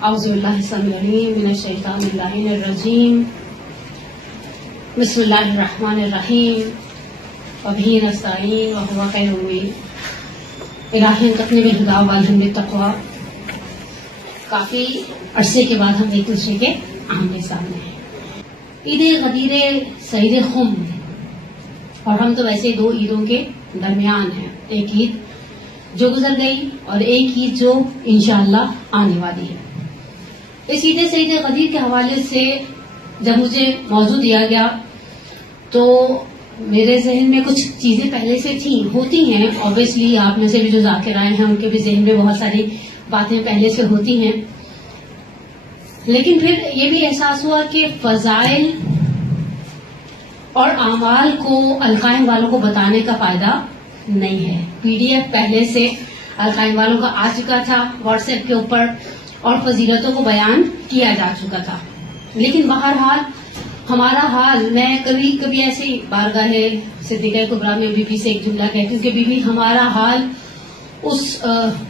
اعوذ باللہ السمیع العلیم من الشیطان اللعین الرجیم بسم اللہ الرحمن الرحیم وبہ نستعین وہو خیر المعین. الہی انتقنی بالہدی والہدی بالتقوی. کافی عرصے کے بعد ہم ایک دوسرے کے آمنے سامنے ہیں. عید غدیر سعید خم، اور ہم تو ویسے دو عیدوں کے درمیان ہیں. ایک عید جو گزر گئی اور ایک عید جو انشاءاللہ آنے والی ہے. اس عید سعید غدیر کے حوالے سے جب مجھے موضوع دیا گیا تو میرے ذہن میں کچھ چیزیں پہلے سے تھیں، ہوتی ہیں اوبیسلی. آپ میں سے بھی جو ذاکر آئے ہیں ان کے بھی ذہن میں بہت ساری باتیں پہلے سے ہوتی ہیں، لیکن پھر یہ بھی احساس ہوا کہ فضائل اور اعمال کو القائم والوں کو بتانے کا فائدہ نہیں ہے. PDF پہلے سے القائم والوں کا آ چکا تھا واٹس ایپ کے اوپر اور فضیلتوں کو بیان کیا جا چکا تھا. لیکن بہرحال ہمارا حال، میں کبھی کبھی ایسے ہی بارگاہ صدیقہ کبریٰ میں بی بی سے ایک جملہ کہتی ہوں کہ بی بی ہمارا حال اس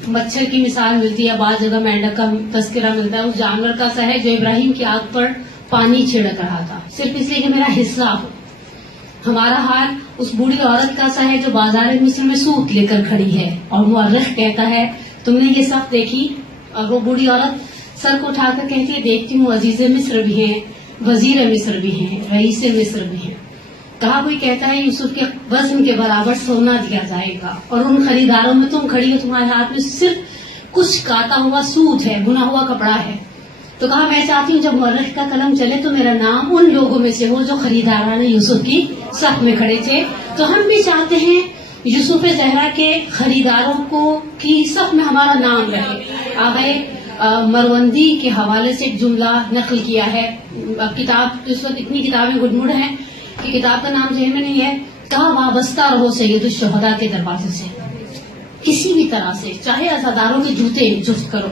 مچھر کی مثال ملتی ہے، بعض جگہ مینڈک کا تذکرہ ملتا ہے، اس جانور کا سا ہے جو ابراہیم کی آگ پر پانی چھڑک رہا تھا صرف اس لیے کہ میرا حصہ ہو. ہمارا حال اس بوڑھی عورت کا سا ہے جو بازار مصر میں سوٹ لے کر کھڑی ہے اور مورخ کہتا ہے تم نے یہ سب دیکھی، اور وہ بوڑھی عورت سر کو اٹھا کر کہتی ہے دیکھتی ہوں عزیز مصر بھی ہیں، وزیر مصر بھی ہیں، رئیس مصر بھی ہیں. کہا کوئی کہتا ہے یوسف کے وزن کے برابر سونا دیا جائے گا، اور ان خریداروں میں تم کھڑی ہو، تمہارے ہاتھ میں صرف کچھ کاتا ہوا سوٹ ہے، بنا ہوا کپڑا ہے. تو کہا میں چاہتی ہوں جب مورخ کا قلم چلے تو میرا نام ان لوگوں میں سے ہو جو خریداران یوسف کی صف میں کھڑے تھے. تو ہم بھی چاہتے ہیں یوسف زہرا کے خریداروں کو کی صف میں ہمارا نام رہے. آغائے مروندی کے حوالے سے ایک جملہ نقل کیا ہے. کتاب اس وقت اتنی کتابیں گڈمڈ ہیں کہ کتاب کا نام ذہن میں نہیں ہے. کہا وابستہ رہو سید الشہداء کے دروازے سے، کسی بھی طرح سے، چاہے عزاداروں کے جوتے جفت کرو،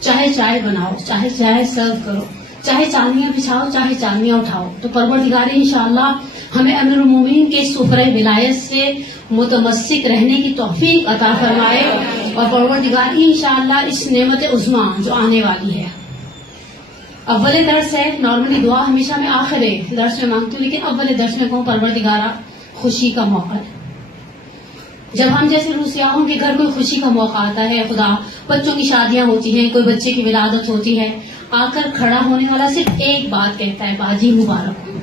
چاہے چائے بناؤ، چاہے چائے سرو کرو، چاہے چاندیاں بچھاؤ، چاہے چاندیاں اٹھاؤ. تو پروردگار انشاءاللہ ہمیں امیر المومنین کے سفرہ ولایت سے متمسک رہنے کی توفیق عطا فرمائے، اور پروردگار انشاءاللہ اس نعمت عظمیٰ جو آنے والی ہے. اول درس ہے، نارملی دعا ہمیشہ میں آخر درس میں مانگتی ہوں، لیکن اول درس میں کہوں پروردگارہ خوشی کا موقع ہے. جب ہم جیسے روسیاہوں کے گھر کوئی خوشی کا موقع آتا ہے، خدا بچوں کی شادیاں ہوتی ہیں، کوئی بچے کی ولادت ہوتی ہے، آ کر کھڑا ہونے والا صرف ایک بات کہتا ہے باجی مبارک ہو.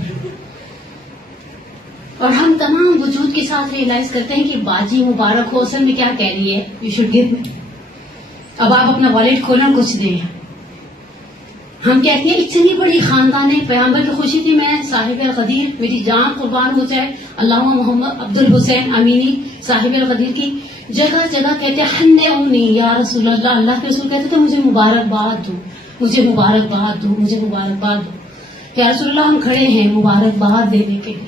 اور ہم تمام وجود کے ساتھ ریئلائز کرتے ہیں کہ باجی مبارک ہو اصل میں کیا کہہ رہی ہے، یو شوڈ گیو می. اب آپ اپنا والیٹ کھولنا کچھ دیں. ہم کہتے ہیں اتنی بڑی خاندان پیغمبر کی خوشی تھی. میں صاحب القدیر، میری جان قربان ہو جائے اللہم محمد عبد الحسین امینی صاحب القدیر کی، جگہ جگہ کہتے ہن اونی یا رسول اللہ. اللہ کے رسول کہتے تھے مجھے مبارکباد دو، مجھے مبارکباد دو، مجھے مبارکباد دو. یا رسول اللہ ہم کھڑے ہیں مبارکباد دینے کے لیے.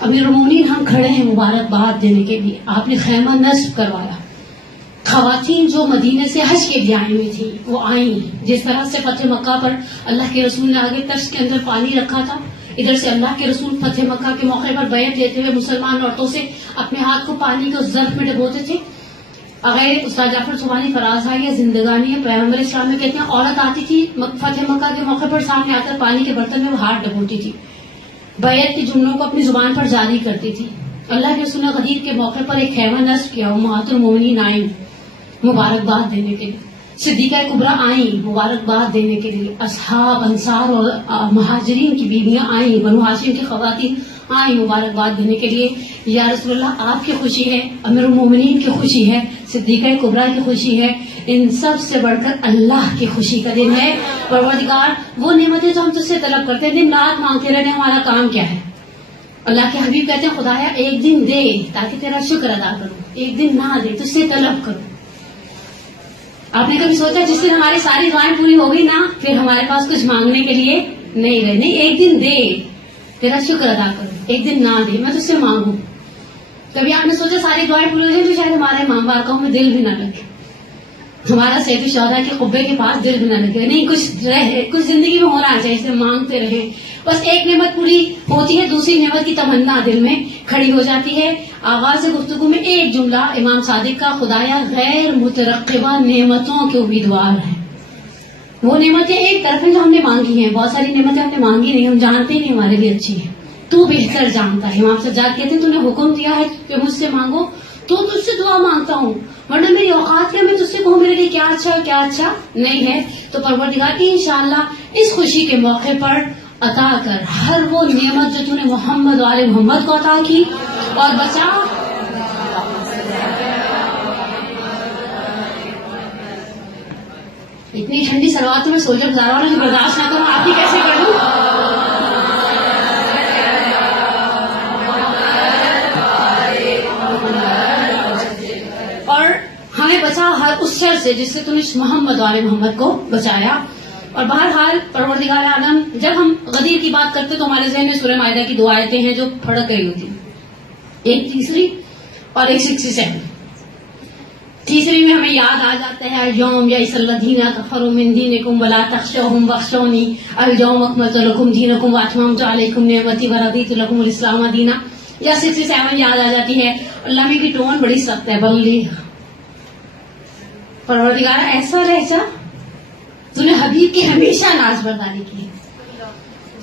امیر المومنین ہم کھڑے ہیں مبارکباد دینے کے لیے. آپ نے خیمہ نصب کروایا. خواتین جو مدینے سے حج کے لیے آئی ہوئی تھیں وہ آئیں. جس طرح سے فتح مکہ پر اللہ کے رسول نے آگے ترس کے اندر پانی رکھا تھا، ادھر سے اللہ کے رسول فتح مکہ کے موقع پر بیعت لیتے ہوئے مسلمان عورتوں سے اپنے ہاتھ کو پانی کے اس ظرف میں ڈبوتے تھے. اگر استاد جعفر سبحانی فراز ہے یا زندگانی ہے، پیغمبر اسلام میں کہتے ہیں عورت آتی تھی فتح مکہ کے موقع پر سامنے آ کر پانی کے برتن میں وہ ہاتھ ڈبوتی تھی، بیعت کے جملوں کو اپنی زبان پر جاری کرتی تھی. اللہ کے رسول نے غدیر کے موقع پر ایک خیمہ نصب کیا، امہات المومنین آئیں مبارکباد دینے کے لیے. صدیقہ کبریٰ آئیں مبارکباد دینے کے لیے. اصحاب انصار اور مہاجرین کی بیویاں آئیں، بنو ہاشم کی خواتین آئیں مبارکباد دینے کے لیے. یا رسول اللہ آپ کی خوشی ہے، امیر المومنین کی خوشی ہے، صدیقہ کبریٰ کی خوشی ہے، ان سب سے بڑھ کر اللہ کی خوشی کا دن ہے. پروردگار وہ نعمتیں جو ہم تجھ سے طلب کرتے ہیں، دن رات مانگتے رہنے ہمارا کام کیا ہے؟ اللہ کے حبیب کہتے ہیں خدایا ایک دن دے تاکہ تیرا شکر ادا کروں، ایک دن نہ دے تجھ سے طلب کروں. آپ نے کبھی سوچا جس دن ہماری ساری دعائیں پوری ہو گئی نا پھر ہمارے پاس کچھ مانگنے کے لیے نہیں رہے؟ نہیں، ایک دن دے تیرا شکر ادا کروں، ایک دن نہ دے میں تجھ سے مانگوں. کبھی آپ نے سوچا ساری دعائیں پوری ہو جائیں تو شاید ہمارے ماں باپوں میں دل بھی نہ لگے، ہمارا سید الشہداء کے قبے کے پاس دل بھی نہ لگے. نہیں، کچھ زندگی میں ہونا چاہیے، اسے مانگتے رہیں. بس ایک نعمت پوری ہوتی ہے، دوسری نعمت کی تمنا دل میں کھڑی ہو جاتی ہے. آغاز گفتگو میں ایک جملہ امام صادق کا، خدایا غیر مترقبہ نعمتوں کے امیدوار ہیں. وہ نعمتیں ایک طرف ہیں جو ہم نے مانگی ہیں، بہت ساری نعمتیں ہم نے مانگی نہیں، ہم جانتے ہی نہیں ہمارے لیے اچھی ہیں، تو بہتر جانتا ہے۔ امام سجاد کہتے ہیں تو نے حکم دیا ہے کہ مجھ سے مانگو تو تجھ سے دعا مانگتا ہوں، ورنہ میری اوقات کیا میں تجھ سے کہوں میرے لیے کیا اچھا کیا اچھا نہیں ہے۔ تو پروردگار کی انشاءاللہ اس خوشی کے موقع پر عطا کر ہر وہ نعمت جو تو نے محمد و آل محمد کو عطا کی، اور بچا اتنی ٹھنڈی سلوات میں سولجر گزارا والا جو برداشت نہ کروں، آپ ہی کیسے کر لوں؟ اور ہمیں بچا ہر اس شر سے جس سے تو نے محمد والے محمد کو بچایا۔ اور بہرحال پروردگار عالم، جب ہم غدیر کی بات کرتے تو ہمارے ذہن میں سورہ مائدہ کی دو آیتیں ہیں جو پھڑک گئی ہوتی، ایک تیسری اور ایک 67۔ تیسری میں ہمیں یاد آ جاتا ہے اليوم یئس الذین کفروا من دینکم ولا تخشوهم واخشونی اليوم اکملت لکم دینکم واتممت علیکم نعمتی ورضیت لکم الاسلام دینا۔ یا 67 یاد آ جاتی ہے۔ اللہ کی ٹون بڑی سخت ہے، بلی پروردگار ایسا لہجہ، تو نے حبیب کی ہمیشہ ناز برداری کی،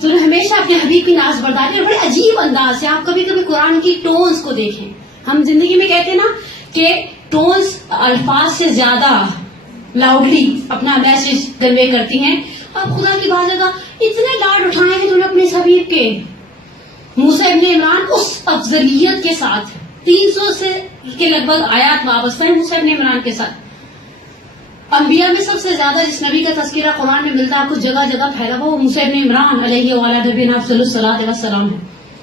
تو نے ہمیشہ اپنے حبیب کی ناز برداری، اور بڑے عجیب انداز سے آپ کبھی کبھی قرآن کی ٹونز کو دیکھیں۔ ہم زندگی میں کہتے ہیں نا کہ ٹونز الفاظ سے زیادہ لاؤڈلی اپنا میسج کنوے کرتی ہیں۔ آپ خدا کی بات جگہ اتنے لاڈ اٹھائے ہیں تو نے اپنے اس حبیب کے۔ موسیٰ ابن عمران اس افضلیت کے ساتھ 300 سے کے لگ بھگ آیات وابستہ ہیں موسیٰ ابن عمران کے ساتھ۔ انبیاء میں سب سے زیادہ جس نبی کا تذکرہ قرآن میں ملتا ہے، کچھ جگہ جگہ پھیلا ہوا، وہ موسیٰ ابن عمران علیہ وعلیٰ نبینا افضل الصلاۃ والسلام ہے۔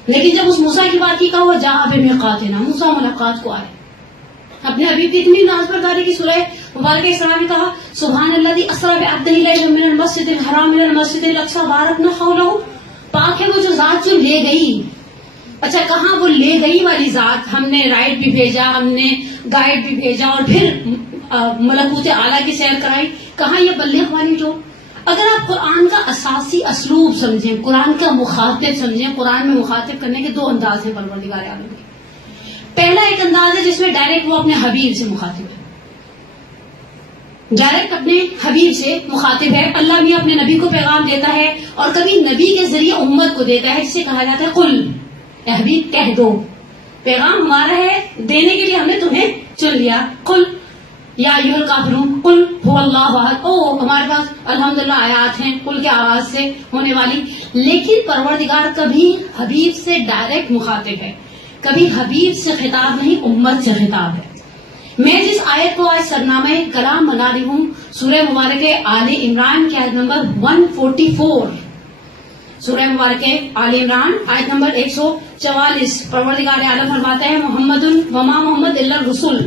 لیکن جب اس موسیٰ کی بات کی کہا وہ جاء بمیقاتنا، موسیٰ ملاقات کو آئے، اپنے حبیب کی اتنی ناز برداری کی۔ سورہ مبارکہ اسراء میں کہا سبحان الذی اسری بعبدہ لیلا من المسجد الحرام الى المسجد الاقصی بارکنا حولہ، پاک ہے وہ جو ذات جو لے گئی۔ اچھا کہاں وہ لے گئی والی ذات؟ ہم نے رائڈ بھی بھیجا، ہم نے گائیڈ بھی بھیجا، اور پھر ملکوت اعلیٰ کی سیر کرائی۔ کہاں یہ بلیغ والی جو؟ اگر آپ قرآن کا اساسی اسلوب سمجھیں، قرآن کا مخاطب سمجھیں، قرآن میں مخاطب کرنے کے دو انداز ہیں پروردگار عالم کے۔ پہلا ایک انداز ہے جس میں ڈائریکٹ وہ اپنے حبیب سے مخاطب ہے، ڈائریکٹ اپنے حبیب سے مخاطب ہے۔ اللہ بھی اپنے نبی کو پیغام دیتا ہے، اور کبھی نبی کے ذریعے امت کو دیتا ہے، جسے کہا جاتا ہے قل، اے حبیب کہہ دو، پیغام ہمارا ہے، دینے کے لیے ہم نے تمہیں چن لیا۔ قل یا ایھا الکافرون قل ھو اللہ احد، او ہمارے پاس الحمدللہ آیات ہیں قل کے آواز سے ہونے والی۔ لیکن پروردگار کبھی حبیب سے ڈائریکٹ مخاطب ہے، کبھی حبیب سے خطاب نہیں، امت سے خطاب ہے۔ میں جس آیت کو آج سرنامہ کلام بنا رہی ہوں، سورہ مبارکہ آل عمران کی آیت نمبر 144، سورہ مبارکہ آل عمران آیت نمبر 144۔ پروردگار عالم فرماتا ہے محمد وما محمد الا الرسول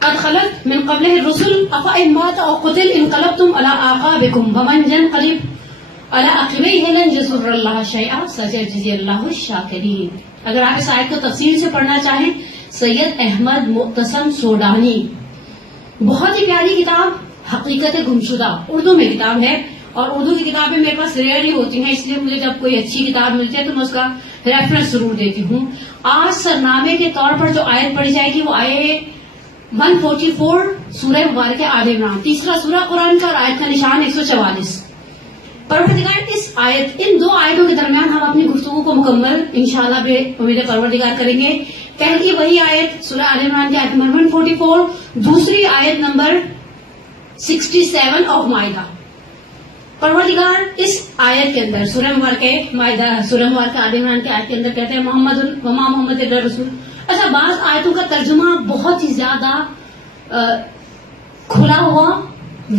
قد خلت من قبلہ الرسل افإن مات او قتل انقلبتم على اعقابکم ومن ينقلب على عقبیہ لن یضر اللہ شیئا سیجزی اللہ الشاکرین۔ اگر آپ اس آیت کو تفصیل سے پڑھنا چاہیں، سید احمد معتصم سوڈانی، بہت ہی پیاری کتاب حقیقت گمشدہ، اردو میں کتاب ہے، اور اردو کی کتابیں میرے پاس ریئر ہی ہوتی ہیں، اس لیے مجھے جب کوئی اچھی کتاب ملتی ہے تو میں اس کا ریفرنس ضرور دیتی ہوں۔ آج سرنامے کے طور پر جو آیت پڑھی جائے گی وہ آئے 144 سورہ مبارکہ آل عمران، تیسرا سورہ قرآن کا، اور آیت کا نشان 144۔ پروردگار اس آیت، ان دو آیتوں کے درمیان ہم اپنی گفتگو کو مکمل انشاءاللہ بے امید پروردگار کریں گے۔ پہلی وہی آیت سورہ آل عمران کی آیت نمبر 144، دوسری آیت نمبر 67 آف مائدہ۔ پروردگار اس آیت کے اندر سورہ مبارکہ مائدہ، سورہ مبارکہ آل عمران کی آیت کے اندر کہتے ہیں محمد وما محمد الا رسول۔ اچھا بعض آیتوں کا ترجمہ بہت ہی زیادہ کھلا ہوا،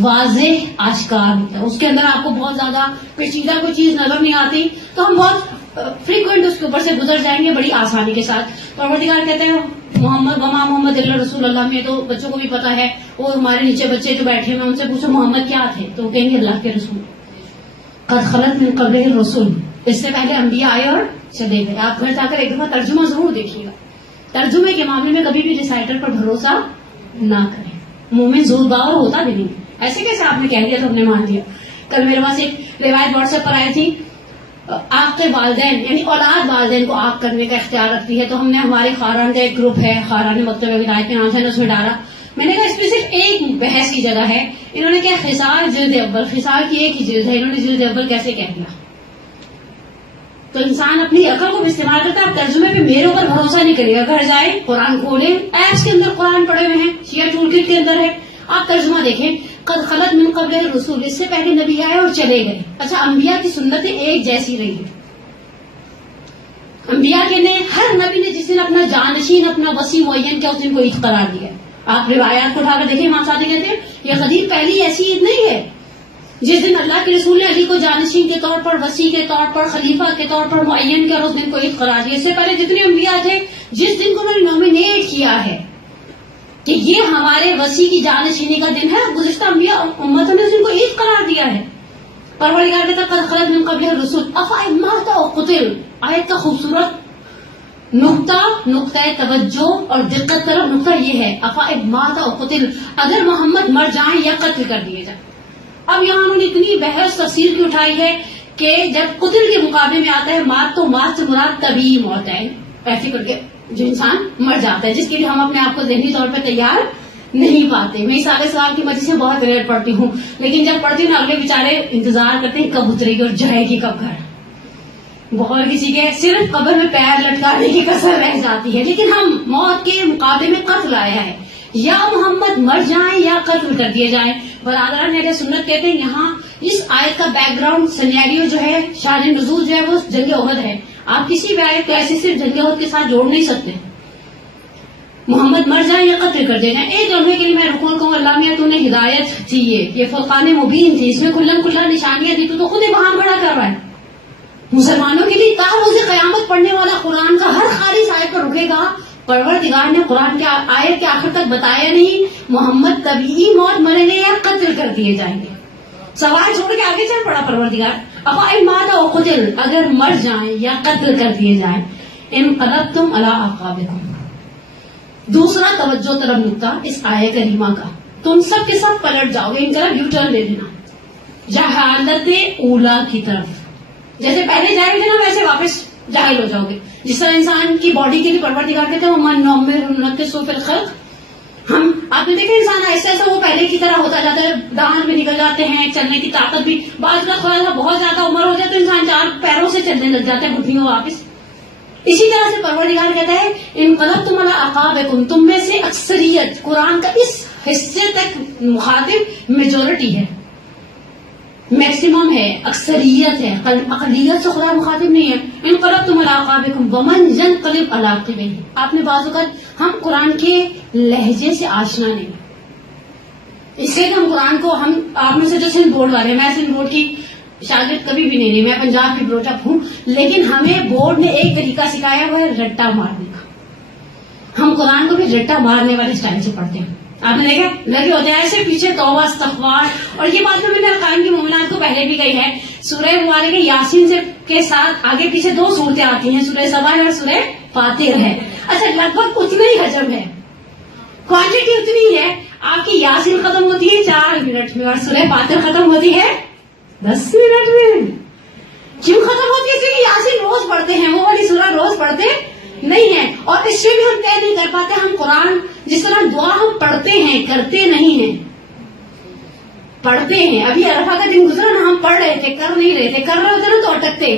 واضح، آشکار ہوتا ہے، اس کے اندر آپ کو بہت زیادہ پیچیدہ کوئی چیز نظر نہیں آتی، تو ہم بہت فریکوینٹ اس کے اوپر سے گزر جائیں گے بڑی آسانی کے ساتھ۔ پروردگار کہتے ہیں محمد وما محمد الا رسول اللہ، میں تو بچوں کو بھی پتا ہے، وہ ہمارے نیچے بچے جو بیٹھے ہیں ان سے پوچھو محمد کیا تھے تو کہیں گے اللہ کے رسول۔ قد خلت من قبلہ الرسل، اس سے پہلے انبیاء آئے اور چلے گئے۔ آپ گھر جا کر ایک دفعہ ترجمہ ضرور دیکھیے گا، ترجمے کے معاملے میں کبھی بھی ریسائٹر پر بھروسہ نہ کریں، مومن زور باور ہوتا بھی نہیں، ایسے کیسے آپ نے کہہ دیا تو ہم نے مان لیا۔ کل میرے پاس ایک روایت واٹس ایپ پر آئی تھی، آگ کے والدین یعنی اولاد والدین کو آگ کرنے کا اختیار رکھتی ہے، تو ہم نے ہمارے خاران کا ایک گروپ ہے، خاران مکتب ہدایت کے نام سے نے اس میں ڈالا، میں نے کہا اس میں صرف ایک بحث کی جگہ ہے. انہوں نے کیا خصال جلد اول، خصال کی ایک ہی جلد ہے، انہوں نے جلد اول کیسے کہہ دیا؟ تو انسان اپنی عقل کو بھی استعمال کرتا ہے. آپ ترجمے پہ میرے اوپر بھروسہ نہیں کرے گا، گھر جائیں قرآن کھولیں، ایپس کے اندر قرآن پڑے ہوئے ہیں، شیعہ ٹول کٹ کے اندر ہے، آپ ترجمہ دیکھیں. قد خلت من قبل الرسول، اس سے پہلے نبی آئے اور چلے گئے. اچھا، انبیاء کی سنتیں ایک جیسی رہی ہیں. انبیاء کے نے ہر نبی نے جس دن اپنا جانشین، اپنا وسیع معین کیا، اس دن کو عید قرار دیا. آپ روایات کو اٹھا کر دیکھیں، امام صادق کہتے ہیں یہ غدیر پہلی ایسی عید نہیں ہے جس دن اللہ کے رسول نے علی کو جانشین کے طور پر، وسیع کے طور پر، خلیفہ کے طور پر معین کیا اور اس دن کو عید قرار دیا. اس سے پہلے جتنے انبیاء تھے جس دن کو انہوں نے نومینیٹ کیا ہے کہ یہ ہمارے وسیع کی جانشینی کا دن ہے، گزشتہ انبیاء امتوں نے اس دن کو عید قرار دیا ہے. پروردگار کہتا قد خلت من قبل الرسول افإن مات أو قتل. آیت کا خوبصورت نقطہ توجہ اور دقت طرف نقطہ یہ ہے افإن مات أو قتل، اگر محمد مر جائیں یا قتل کر دیے جائیں. اب یہاں انہوں نے اتنی بحث تفسیر کی اٹھائی ہے کہ جب قتل کے مقابلے میں آتا ہے مات، تو مات سے مراد طبیعی موت ہے، ایسے کر کے جو انسان مر جاتا ہے، جس کے لیے ہم اپنے آپ کو ذہنی طور پہ تیار نہیں پاتے. میں اس سارے سوال کی وجہ سے بہت ریٹ پڑھتی ہوں، لیکن جب پڑھتی ہوں نا اگلے بیچارے انتظار کرتے ہیں کب اترے گی اور جائے گی کب گھر. بہت کسی کے صرف قبر میں پیر لٹکانے کی کسر رہ جاتی ہے، لیکن ہم موت کے مقابلے میں قتل آیا ہے، یا محمد مر جائیں یا قتل کر دیے جائیں. برادران اہل سنت کہتے ہیں یہاں اس آیت کا بیک گراؤنڈ سینیریو جو ہے، شان نزول جو ہے وہ جنگ احد ہے. آپ کسی بھی آیت کو ایسے صرف جنگ احد کے ساتھ جوڑ نہیں سکتے. محمد مر جائیں یا قتل کر دے جائیں. ایک لمحے کے لیے میں رکوع کہوں اللہ میاں تو نے ہدایت تھی، یہ فرقان مبین تھی، اس میں کھلم کھلا نشانیاں تھی، تو خود وہاں بڑا کر رہا ہے. مسلمانوں کے لیے کہا روز قیامت پڑھنے والا قرآن کا ہر خارج آیت پر رکے گا. پروردگار نے قرآن کے آیت کے آخر تک بتایا نہیں محمد طبیعی موت مریں گے یا قتل کر دیے جائیں گے. سوال چھوڑ کے آگے چل پڑا پروردگار افإن مات أو قتل، اگر مر جائیں یا قتل کر دیے جائیں. انقلبتم علی اعقابکم. دوسرا توجہ طلب نقطہ اس آیت کریمہ کا، تم سب کے ساتھ پلٹ جاؤ گے، انقلاب یو ٹرن لے لینا جہالت اولا کی طرف. جیسے پہلے جائے تھے نا ویسے واپس جاہل ہو جاؤ گے. جس طرح انسان کی باڈی کے لیے پروردگار کہتے ہیں وَمَن نُعَمِّرْهُ فِي الْخَلْقِ، ہم آپ نے دیکھا انسان ایسا ایسا وہ پہلے کی طرح ہوتا جاتا ہے، دانت بھی نکل جاتے ہیں، چلنے کی طاقت بھی، بعض کا تھوڑا سا بہت زیادہ عمر ہو جاتا ہے انسان چار پیروں سے چلنے لگ جاتا ہے گھٹنوں واپس. اسی طرح سے پروردگار کہتا ہے انقلبتم علی اعقابکم، تم میں سے اکثریت قرآن کا اس حصے تک مخاطب میجورٹی ہے، میکسیمم ہے، اکثریت ہے، اقلیت سے خدا مخاطب نہیں ہے. انقلبتم علی اعقابکم ومن ینقلب علی عقبیہ. آپ نے بعض اوقات ہم قرآن کے لہجے سے آشنا نہیں، اس لیے ہم قرآن کو ہم آپ میں سے جو سندھ بورڈ والے ہیں، میں سندھ بورڈ کی شاگرد کبھی بھی نہیں رہی، میں پنجاب کی بروٹپ ہوں، لیکن ہمیں بورڈ نے ایک طریقہ سکھایا ہوا ہے رٹا مارنے کا. ہم قرآن کو بھی رٹا مارنے والے اسٹائل سے پڑھتے ہیں. آپ نے دیکھا لگے ہوتے ہیں ایسے پیچھے توبہ استغفار. اور یہ بات میں نے ارکان کی مومنات کو پہلے بھی کہی ہے، سورہ مبارکہ یاسین سے کے ساتھ آگے پیچھے دو صورتیں آتی ہیں، سورہ سبا اور سورہ فاتر ہے. اچھا لگ بھگ اتنا ہی حجم ہے، کوانٹٹی اتنی ہے. آپ کی یاسین ختم ہوتی ہے 4 منٹ میں اور سورہ فاتر ختم ہوتی ہے 10 منٹ میں. کیوں ختم ہوتی ہے؟ کیونکہ یاسین روز پڑھتے ہیں، وہ والی سورہ روز پڑھتے نہیں ہے. اور اس سے بھی ہم طے نہیں کر پاتے ہم قرآن جس طرح دعا ہم پڑھتے ہیں کرتے نہیں ہیں. پڑھتے ہیں، ابھی عرفہ کا دن گزرا نا، ہم پڑھ رہے تھے کر نہیں رہے تھے، کر رہے ہوتے نا تو اٹکتے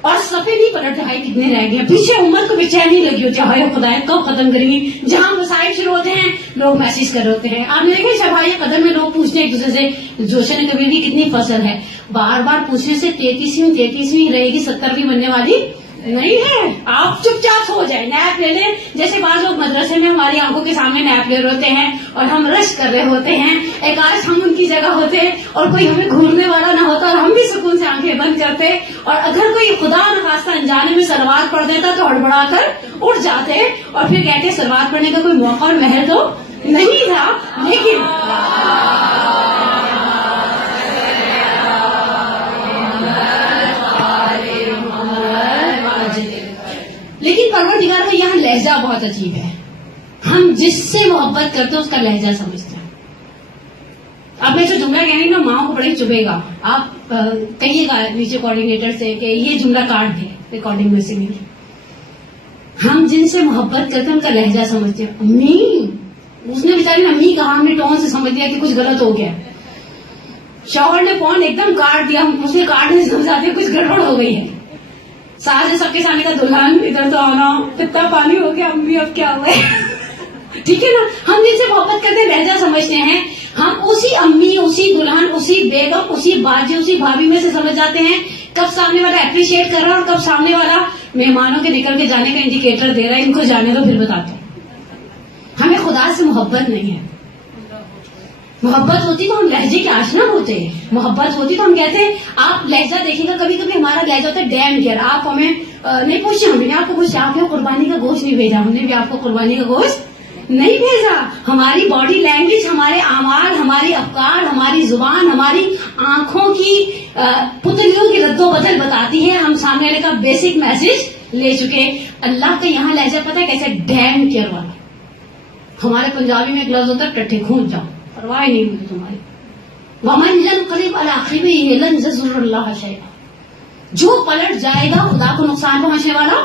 اور صفحے نہیں پلٹتے، ہائی کتنے رہ گئے. پیچھے امت کو بےچینی لگی ہوتی ہے، ہائے خدا کب ختم کریں گی. جہاں مسائل شروع ہوتے ہیں لوگ میسج کر رہے ہوتے ہیں. آپ نے دیکھا شبائی قدر میں لوگ پوچھتے ہیں ایک دوسرے سے جوشن کبیر کی کتنی فصل ہے، بار بار پوچھنے سے 33ویں رہے گی 70ویں بننے والی نہیں ہے. آپ چپ چاپ ہو جائیں، نیپ لے لیں. جیسے بعض لوگ مدرسے میں ہماری آنکھوں کے سامنے نیپ لے رہے ہوتے ہیں اور ہم رش کر رہے ہوتے ہیں، ایک آج ہم ان کی جگہ ہوتے اور کوئی ہمیں گھورنے والا نہ ہوتا اور ہم بھی سکون سے آنکھیں بند کرتے. اور اگر کوئی خدا نخواستہ انجانے میں سلوات پڑھ دیتا تو ہڑبڑا کر اٹھ جاتے اور پھر کہتے سلوات پڑھنے کا کوئی موقع اور محل تو نہیں تھا. لیکن پروردگار کا یہاں لہجہ بہت عجیب ہے. ہم جس سے محبت کرتے ہیں اس کا لہجہ سمجھتے ہیں. اب میں جو جملہ کہہ رہی ہوں نا ماں کو بڑے چبھے گا، آپ کہیے گا نیچے کوآرڈینیٹر سے کہ یہ جملہ کاٹ دیں ریکارڈنگ میں سے میری. ہم جن سے محبت کرتے ہیں ان کا لہجہ سمجھتے ہیں. امی اس نے بیچاری امی کہا، ہم نے ٹون سے سمجھ لیا کہ کچھ غلط ہو گیا. شوہر نے فون ایک دم کاٹ دیا، ہم اسے کاٹنے سے سمجھاتے کچھ گڑبڑ ہو گئی ہے. ساس نے سب کے سامنے کا دلہن ادھر تو آنا، کتنا پانی ہو گیا امی اب کیا ہوا ہے. ٹھیک ہے نا، ہم جن سے محبت کرتے ہیں لہجہ سمجھتے ہیں، ہم اسی امی، اسی دلہن، اسی بیگم، اسی باجی، اسی بھابھی میں سے سمجھ جاتے ہیں کب سامنے والا اپریشیٹ کر رہا ہے اور کب سامنے والا مہمانوں کے نکل کے جانے کا انڈیکیٹر دے رہا ہے، ان کو جانے دو پھر بتاتے ہیں. ہمیں خدا سے محبت نہیں ہے. محبت ہوتی تو ہم لہجے کے آشنا ہوتے ہیں. محبت ہوتی تو ہم کہتے ہیں آپ لہجہ دیکھیں گا، کبھی کبھی ہمارا لہجہ ہوتا ہے ڈیم کیئر. آپ ہمیں نہیں پوچھے، ہم نے آپ کو کچھ، آپ کو قربانی کا گوشت نہیں بھیجا، ہم نے بھی آپ کو قربانی کا گوشت نہیں بھیجا. ہماری باڈی لینگویج، ہمارے اعمال، ہماری افکار، ہماری زبان، ہماری آنکھوں کی پتلیوں کی رد و بدل بتاتی ہے ہم سامنے والے کا بیسک میسج لے چکے. اللہ کا یہاں لہجہ پتہ ہے کیسے؟ ڈیم کیئر والا. ہمارے پنجابی میں ایک لفظ ہوتا ہے ٹٹھے کھونچ جاؤ، پرواہ نہیں ہوگی تمہاری. وَمَنْ يَنْقَلِبْ عَلَىٰ عَقِبَيْهِ لَنْ يَضُرَّ اللَّهَ شَيْئًا. جو پلٹ جائے گا خدا کو نقصان پہنچنے والا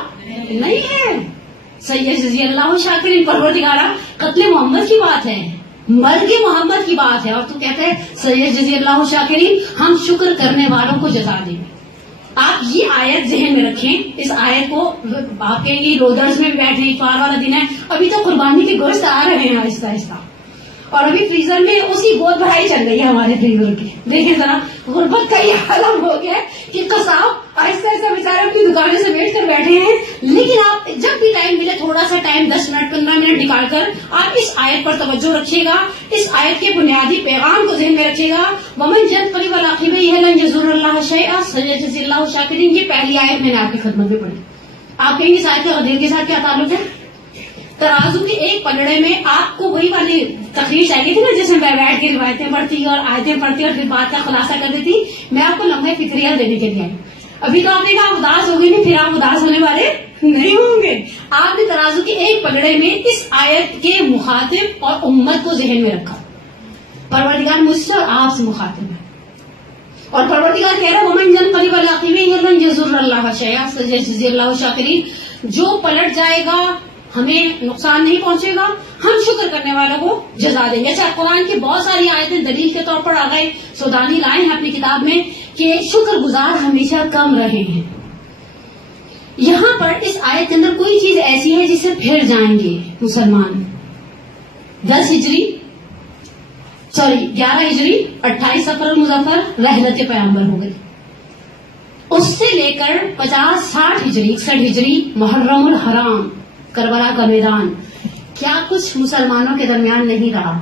نہیں ہے. سید جزی اللہ شاکرین. پروردگارا قتل محمد کی بات ہے، مرگ محمد کی بات ہے، اور تو کہتے ہیں سید جزی اللہ شاکرین ہم شکر کرنے والوں کو جزا دیں گے. آپ یہ آیت ذہن میں رکھیں. اس آیت کو آپ کہیں گے روزرز میں بیٹھے، اتوار والا دن ہے، ابھی تو قربانی کے گوشت آ رہے ہیں آہستہ آہستہ، اور ابھی فریزر میں اسی گود بھرائی چل رہی ہے ہمارے فریزر کی. دیکھیں ذرا غربت کا یہ عالم ہو گیا کہ قصاب آہستہ آہستہ بیچارے اپنی دکانوں سے بیٹھ کر بیٹھے ہیں. لیکن آپ جب بھی ٹائم ملے، تھوڑا سا ٹائم 10 منٹ 15 منٹ نکال کر آپ اس آیت پر توجہ رکھیے گا، اس آیت کے بنیادی پیغام کو ذہن میں رکھیے گا. ومن ينقلب علی عقبیہ لن یضر اللہ شیئا. سیجزی اللہ شاکرین. یہ پہلی آیت میں نے آپ کی خدمت میں پڑھی. آپ کہیں گے اس آیت کا غدیر کے ساتھ کیا تعلق ہے؟ ترازو کے ایک پلڑے میں آپ کو وہی والی تقریر چاہیے تھی نا، جس میں بیٹھ کے روایتیں پڑھتی اور آیتیں پڑھتی اور پھر بات کا خلاصہ کر دیتی. میں آپ کو لمحے فکریہ دینے کے لیے آئی. ابھی تو آپ نے کہا اداس ہو گئی نہیں، پھر آپ اداس ہونے والے نہیں ہوں گے. آپ نے ترازو کے ایک پلڑے میں اس آیت کے مخاطب اور امت کو ذہن میں رکھا. پروردگار مجھ سے اور آپ سے مخاطب ہے، اور پروردگار کہہ رہا ہے ومن ينقلب علی عقبیہ لن یضر اللہ شیئا. سیجزی اللہ شاکرین. جو پلٹ جائے گا ہمیں نقصان نہیں پہنچے گا، ہم شکر کرنے والوں کو جزا دیں گے. اچھا، قرآن کی بہت ساری آیتیں دلیل کے طور پر آ گئے. سودانی لائے ہیں اپنی کتاب میں کہ شکر گزار ہمیشہ کم رہے ہیں. یہاں پر اس آیت کے اندر کوئی چیز ایسی ہے جس سے پھر جائیں گے مسلمان. 11 ہجری 28 سفر المظفر رحلت پیغمبر ہو گئی. اس سے لے کر 50-60 ہجری 61 ہجری محرم الحرام کربلا کا میدان، کیا کچھ مسلمانوں کے درمیان نہیں رہا؟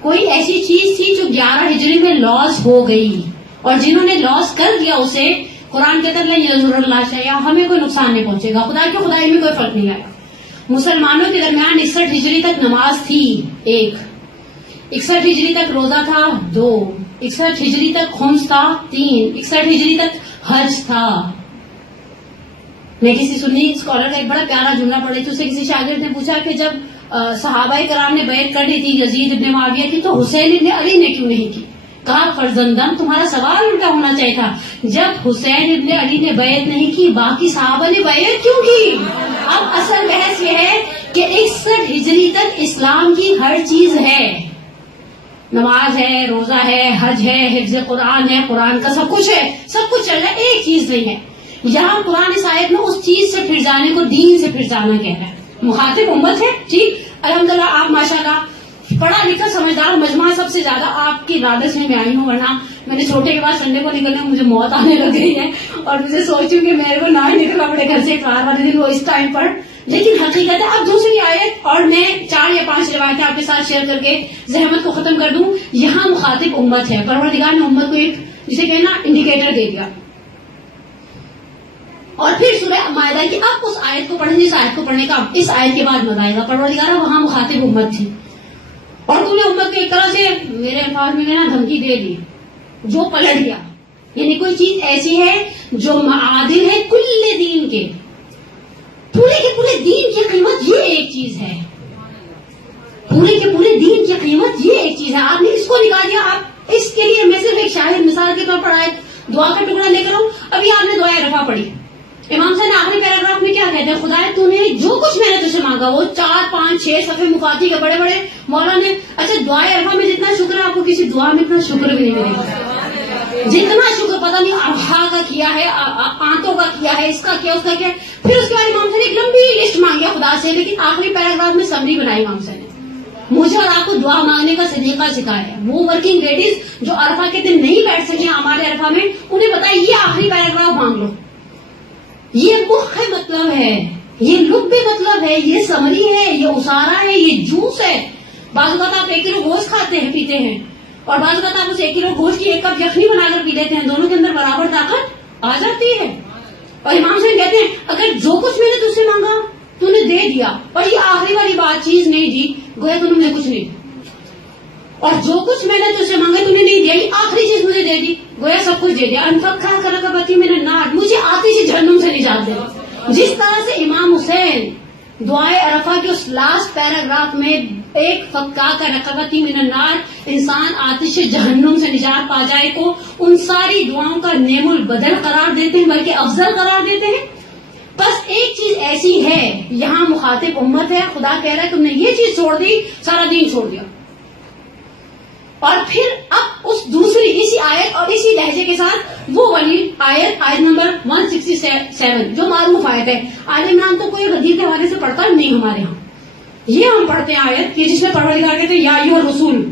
کوئی ایسی چیز تھی جو 11 ہجری میں لاس ہو گئی، اور جنہوں نے لاس کر دیا اسے قرآن کہتا ہے یضر اللہ شیئا، ہمیں کوئی نقصان نہیں پہنچے گا. خدا کی خدائی میں کوئی فرق نہیں آیا. مسلمانوں کے درمیان 61 ہجری تک نماز تھی 1، 61 ہجری تک روزہ تھا 2، 61 ہجری تک خمس تھا 3، 61 ہجری تک حج تھا. میں کسی سنی اسکالر کا ایک بڑا پیارا جملہ پڑھی تھی. اسے کسی شاگرد نے پوچھا کہ جب صحابہ کرام نے بیعت کر لی تھی یزید ابن معاویہ کی، تو حسین ابن علی نے کیوں نہیں کی؟ کہا فرزندم تمہارا سوال الٹا ہونا چاہیے تھا. جب حسین ابن علی نے بیعت نہیں کی، باقی صحابہ نے بیعت کیوں کی؟ اب اصل بحث یہ ہے کہ 61 ہجری تک اسلام کی ہر چیز ہے. نماز ہے، روزہ ہے، حج ہے، حفظ قرآن ہے، قرآن کا سب کچھ ہے، سب کچھ چل رہا ہے. ایک چیز نہیں ہے. یہاں قرآن اس آیت میں اس چیز سے پھر جانے کو دین سے پھر جانا کہہ رہا ہے. مخاطب امت ہے، ٹھیک، الحمدللہ آپ ماشاءاللہ پڑھا لکھا سمجھدار مجمع سب سے زیادہ آپ کی رادس میں آئی ہوں، ورنہ میں نے چھوٹے کے بعد سنڈے کو نکلنے مجھے موت آنے لگ گئی ہے، اور مجھے سوچوں کہ میرے کو نہ ہی نکلنا پڑے گھر سے اتوار والے دن وہ اس ٹائم پر. لیکن حقیقت ہے اب دوسری آیت، اور میں 4 یا 5 روایتیں آپ کے ساتھ شیئر کر کے زحمت کو ختم کر دوں. یہاں مخاطب امت ہے. پروردگار نے امت کو ایک جسے کہنا انڈیکیٹر دے دیا، اور پھر سورہ مائدہ کی اب اس آیت کو پڑھیں، اس آیت کو پڑھنے کا اس آیت کے بعد مزہ آئے گا. پروردگار وہاں مخاطب امت تھی، اور تم نے امت کو ایک طرح سے میرے الفاظ میں نا دھمکی دے دی جو پلٹ گیا. یعنی کوئی چیز ایسی ہے جو معادل ہے کل دین کے، پورے دین کی قیمت یہ ایک چیز ہے. پورے دین کی قیمت یہ ایک چیز ہے. آپ نے اس کو نکال دیا. آپ اس کے لیے میں صرف ایک شاہد مثال کے طور پر آئے دعا کا ٹکڑا لے کر آؤں. ابھی آپ نے دعائے رفع پڑھی، امام صاحب نے آخری پیراگراف میں کیا کہتے ہیں؟ خدا تو نے جو کچھ میں نے تجھ سے مانگا، وہ 4 5 6 صفحے مفاتی کے بڑے بڑے مولا نے. اچھا دعائے عرفہ میں جتنا شکر ہے آپ کو کسی دعا میں اتنا شکر بھی نہیں ملے گا. جتنا شکر پتہ نہیں ارحا کا کیا ہے، آنتوں کا کیا ہے، اس کا کیا، اس کا کیا. پھر اس کے بعد امام صاحب نے ایک لمبی لسٹ مانگی خدا سے، لیکن آخری پیراگراف میں سمری بنائی امام صاحب نے. مجھے اور آپ کو دعا مانگنے کا سلیقہ سکھایا ہے. وہ ورکنگ لیڈیز جو عرفہ کے دن نہیں بیٹھ سکیں ہمارے عرفہ میں، انہیں بتایا یہ آخری پیراگراف مانگ لو. یہ مخ مطلب ہے، یہ لب بھی مطلب ہے، یہ سمری ہے، یہ اسارا ہے، یہ جوس ہے. بعض اوقات آپ 1 کلو گوشت کھاتے ہیں پیتے ہیں، اور بعض اوقات آپ اس 1 کلو گوشت کی 1 کپ یخنی بنا کر پی لیتے ہیں. دونوں کے اندر برابر طاقت آ جاتی ہے. اور امام صاحب کہتے ہیں اگر جو کچھ میں نے تجھ سے مانگا تو نے دے دیا، اور یہ آخری والی بات چیز نہیں دی گویا تم نے کچھ نہیں دی. اور جو کچھ میں نے تجھ سے مانگا تو نے نہیں دیا، یہ آخری چیز مجھے دے دی گویا سب کچھ دے دیا. انفقہ کرکبتی میں نے نار، مجھے آتش جہنم سے نجات دے. جس طرح سے امام حسین دعائے عرفہ کے اس لاسٹ پیراگراف میں ایک فقہ کا رقبتی من النار، انسان آتش جہنم سے نجات پا جائے کو ان ساری دعاؤں کا نعم البدل قرار دیتے ہیں، بلکہ افضل قرار دیتے ہیں. بس ایک چیز ایسی ہے، یہاں مخاطب امت ہے، خدا کہہ رہا ہے تم نے یہ چیز چھوڑ دی، سارا دین چھوڑ دیا. اور پھر اب اس دوسری اسی آیت اور اسی لہجے کے ساتھ وہ والی آیت نمبر 167 جو معروف آیت ہے. آل عمران تو کوئی غدیر کے حوالے سے پڑھتا نہیں ہمارے ہاں، یہ ہم پڑھتے ہیں آیت کہ جس میں پروردگار کہتے ہیں یا ایھا الرسول.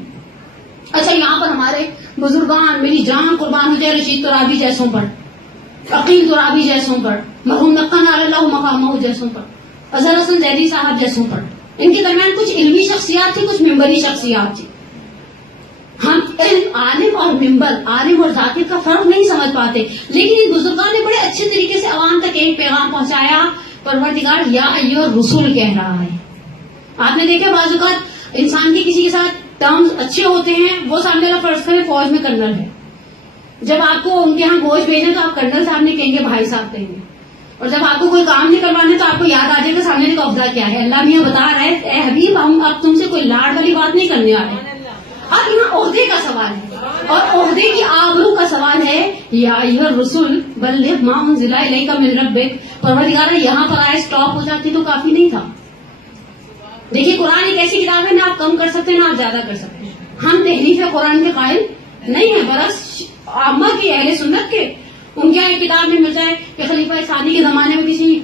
اچھا یہاں پر ہمارے بزرگان، میری جان قربان ہو جائے، رشید ترابی جیسوں پر، عقیل ترابی جیسوں پر، مرحوم نقان اللہ مقامہ جیسوں پر، اظہر حسن زیدی صاحب جیسوں پر، ان کے درمیان کچھ علمی شخصیات تھی، کچھ ممبری شخصیات تھی. ہم عالم اور ممبر، عالم اور ذاکر کا فرق نہیں سمجھ پاتے، لیکن ان بزرگان نے بڑے اچھے طریقے سے عوام تک ایک پیغام پہنچایا. پروردگار یا ایھا الرسول کہہ رہا ہے. آپ نے دیکھا بعض اوقات انسان کے کسی کے ساتھ ٹرمز اچھے ہوتے ہیں، وہ سامنے والا فرض کرے فوج میں کرنل ہے، جب آپ کو ان کے یہاں گوشت بھیجنا تو آپ کرنل صاحب نہیں کہیں گے، بھائی صاحب کہیں گے. اور جب آپ کو کوئی کام نہیں کروانا تو آپ کو یاد آ جائے گا سامنے کا عہدہ کیا ہے. اللہ میاں بتا رہا ہے اے حبیب ہم اب تم سے کوئی لاڈ والی بات نہیں کرنے آ رہے. اب یہاں عہدے کا سوال ہے اور عہدے کی آبرو کا سوال ہے. یا ایھا الرسول بلغ ما انزل الیک من ربک. پروردگار یہاں پر آئے اسٹاپ ہو جاتی تو کافی نہیں تھا. دیکھیے قرآن ایک ایسی کتاب ہے نہ آپ کم کر سکتے ہیں نہ آپ زیادہ کر سکتے ہیں. ہم تحریف قرآن کے قائل نہیں ہیں، برس عامہ کی اہل سنت کے ان کے ایک کتاب میں مل جائے کہ خلیفہ ثانی کے زمانے میں کسی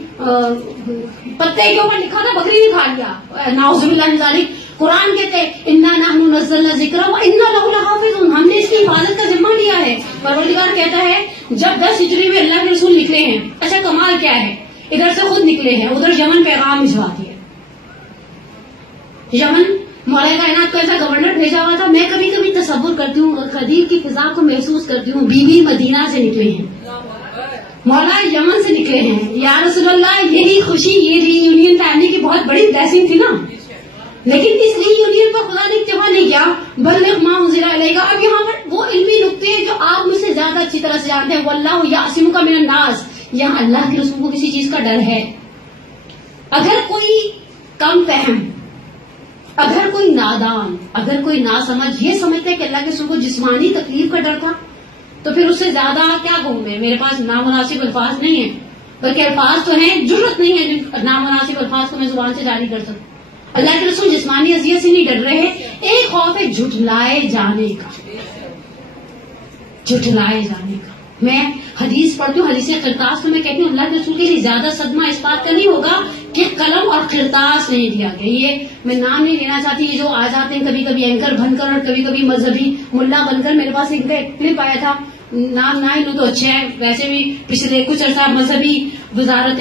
پتے کے اوپر لکھا تھا بکری نے کھا لیا، نعوذ باللہ من ذالک. قرآن کہتے ہیں انا نحن نزلنا الذکر وانا لہ لحافظون، ہم نے اس کی حفاظت کا ذمہ لیا ہے. پروردگار کہتا ہے جب 10 ہجری میں اللہ کے رسول نکلے ہیں، اچھا کمال کیا ہے، ادھر سے خود نکلے ہیں، ادھر یمن پیغام بھجوا دیا. یمن مولا کائنات کو ایسا گورنر بھیجا ہوا تھا. میں کبھی کبھی تصور کرتی ہوں، قدیر کی فضا کو محسوس کرتی ہوں. بیوی مدینہ سے نکلے ہیں، مولا یمن سے نکلے ہیں. یا رسول اللہ یہی خوشی، یہ ری یونین فیملی کی بہت بڑی بلیسنگ تھی نا. لیکن اس ری یونین پر خدا نے اکتفا نہیں کیا، بلغ ما انزل الیک. اب یہاں پر وہ علمی نقطے جو آپ مجھ سے زیادہ اچھی طرح سے جانتے ہیں، واللہ یعصمک من الناس. یہاں اللہ کے رسول کو کسی چیز کا ڈر ہے. اگر کوئی کم فہم، اگر کوئی نادان، اگر کوئی ناسمجھ یہ سمجھتا ہے کہ اللہ کے رسول کو جسمانی تکلیف کا ڈر تھا، تو پھر اس سے زیادہ کیا کہوں میں. میرے پاس نامناسب الفاظ نہیں ہیں، بلکہ الفاظ تو ہیں، جرت نہیں ہے جن نامناسب الفاظ کو میں زبان سے جاری کر سکوں. اللہ کے رسول جسمانی اذیت سے نہیں ڈر رہے ہیں. ایک خوف ہے جھٹلائے جانے کا، جھٹلائے جانے کا. میں حدیث پڑھتی ہوں، حدیث قرطاس، تو میں کہتی ہوں اللہ کے رسول کے لیے زیادہ صدمہ اس بات کا نہیں ہوگا کہ قلم اور قرطاس نہیں دیا گیا. یہ میں نام نہیں لینا چاہتی، یہ جو آ جاتے ہیں کبھی کبھی اینکر بن کر اور کبھی کبھی مذہبی ملا بن کر. میرے پاس ایک کلپ آیا تھا، نام نہ لوں تو اچھا ہے، ویسے بھی پچھلے کچھ عرصہ مذہبی وزارت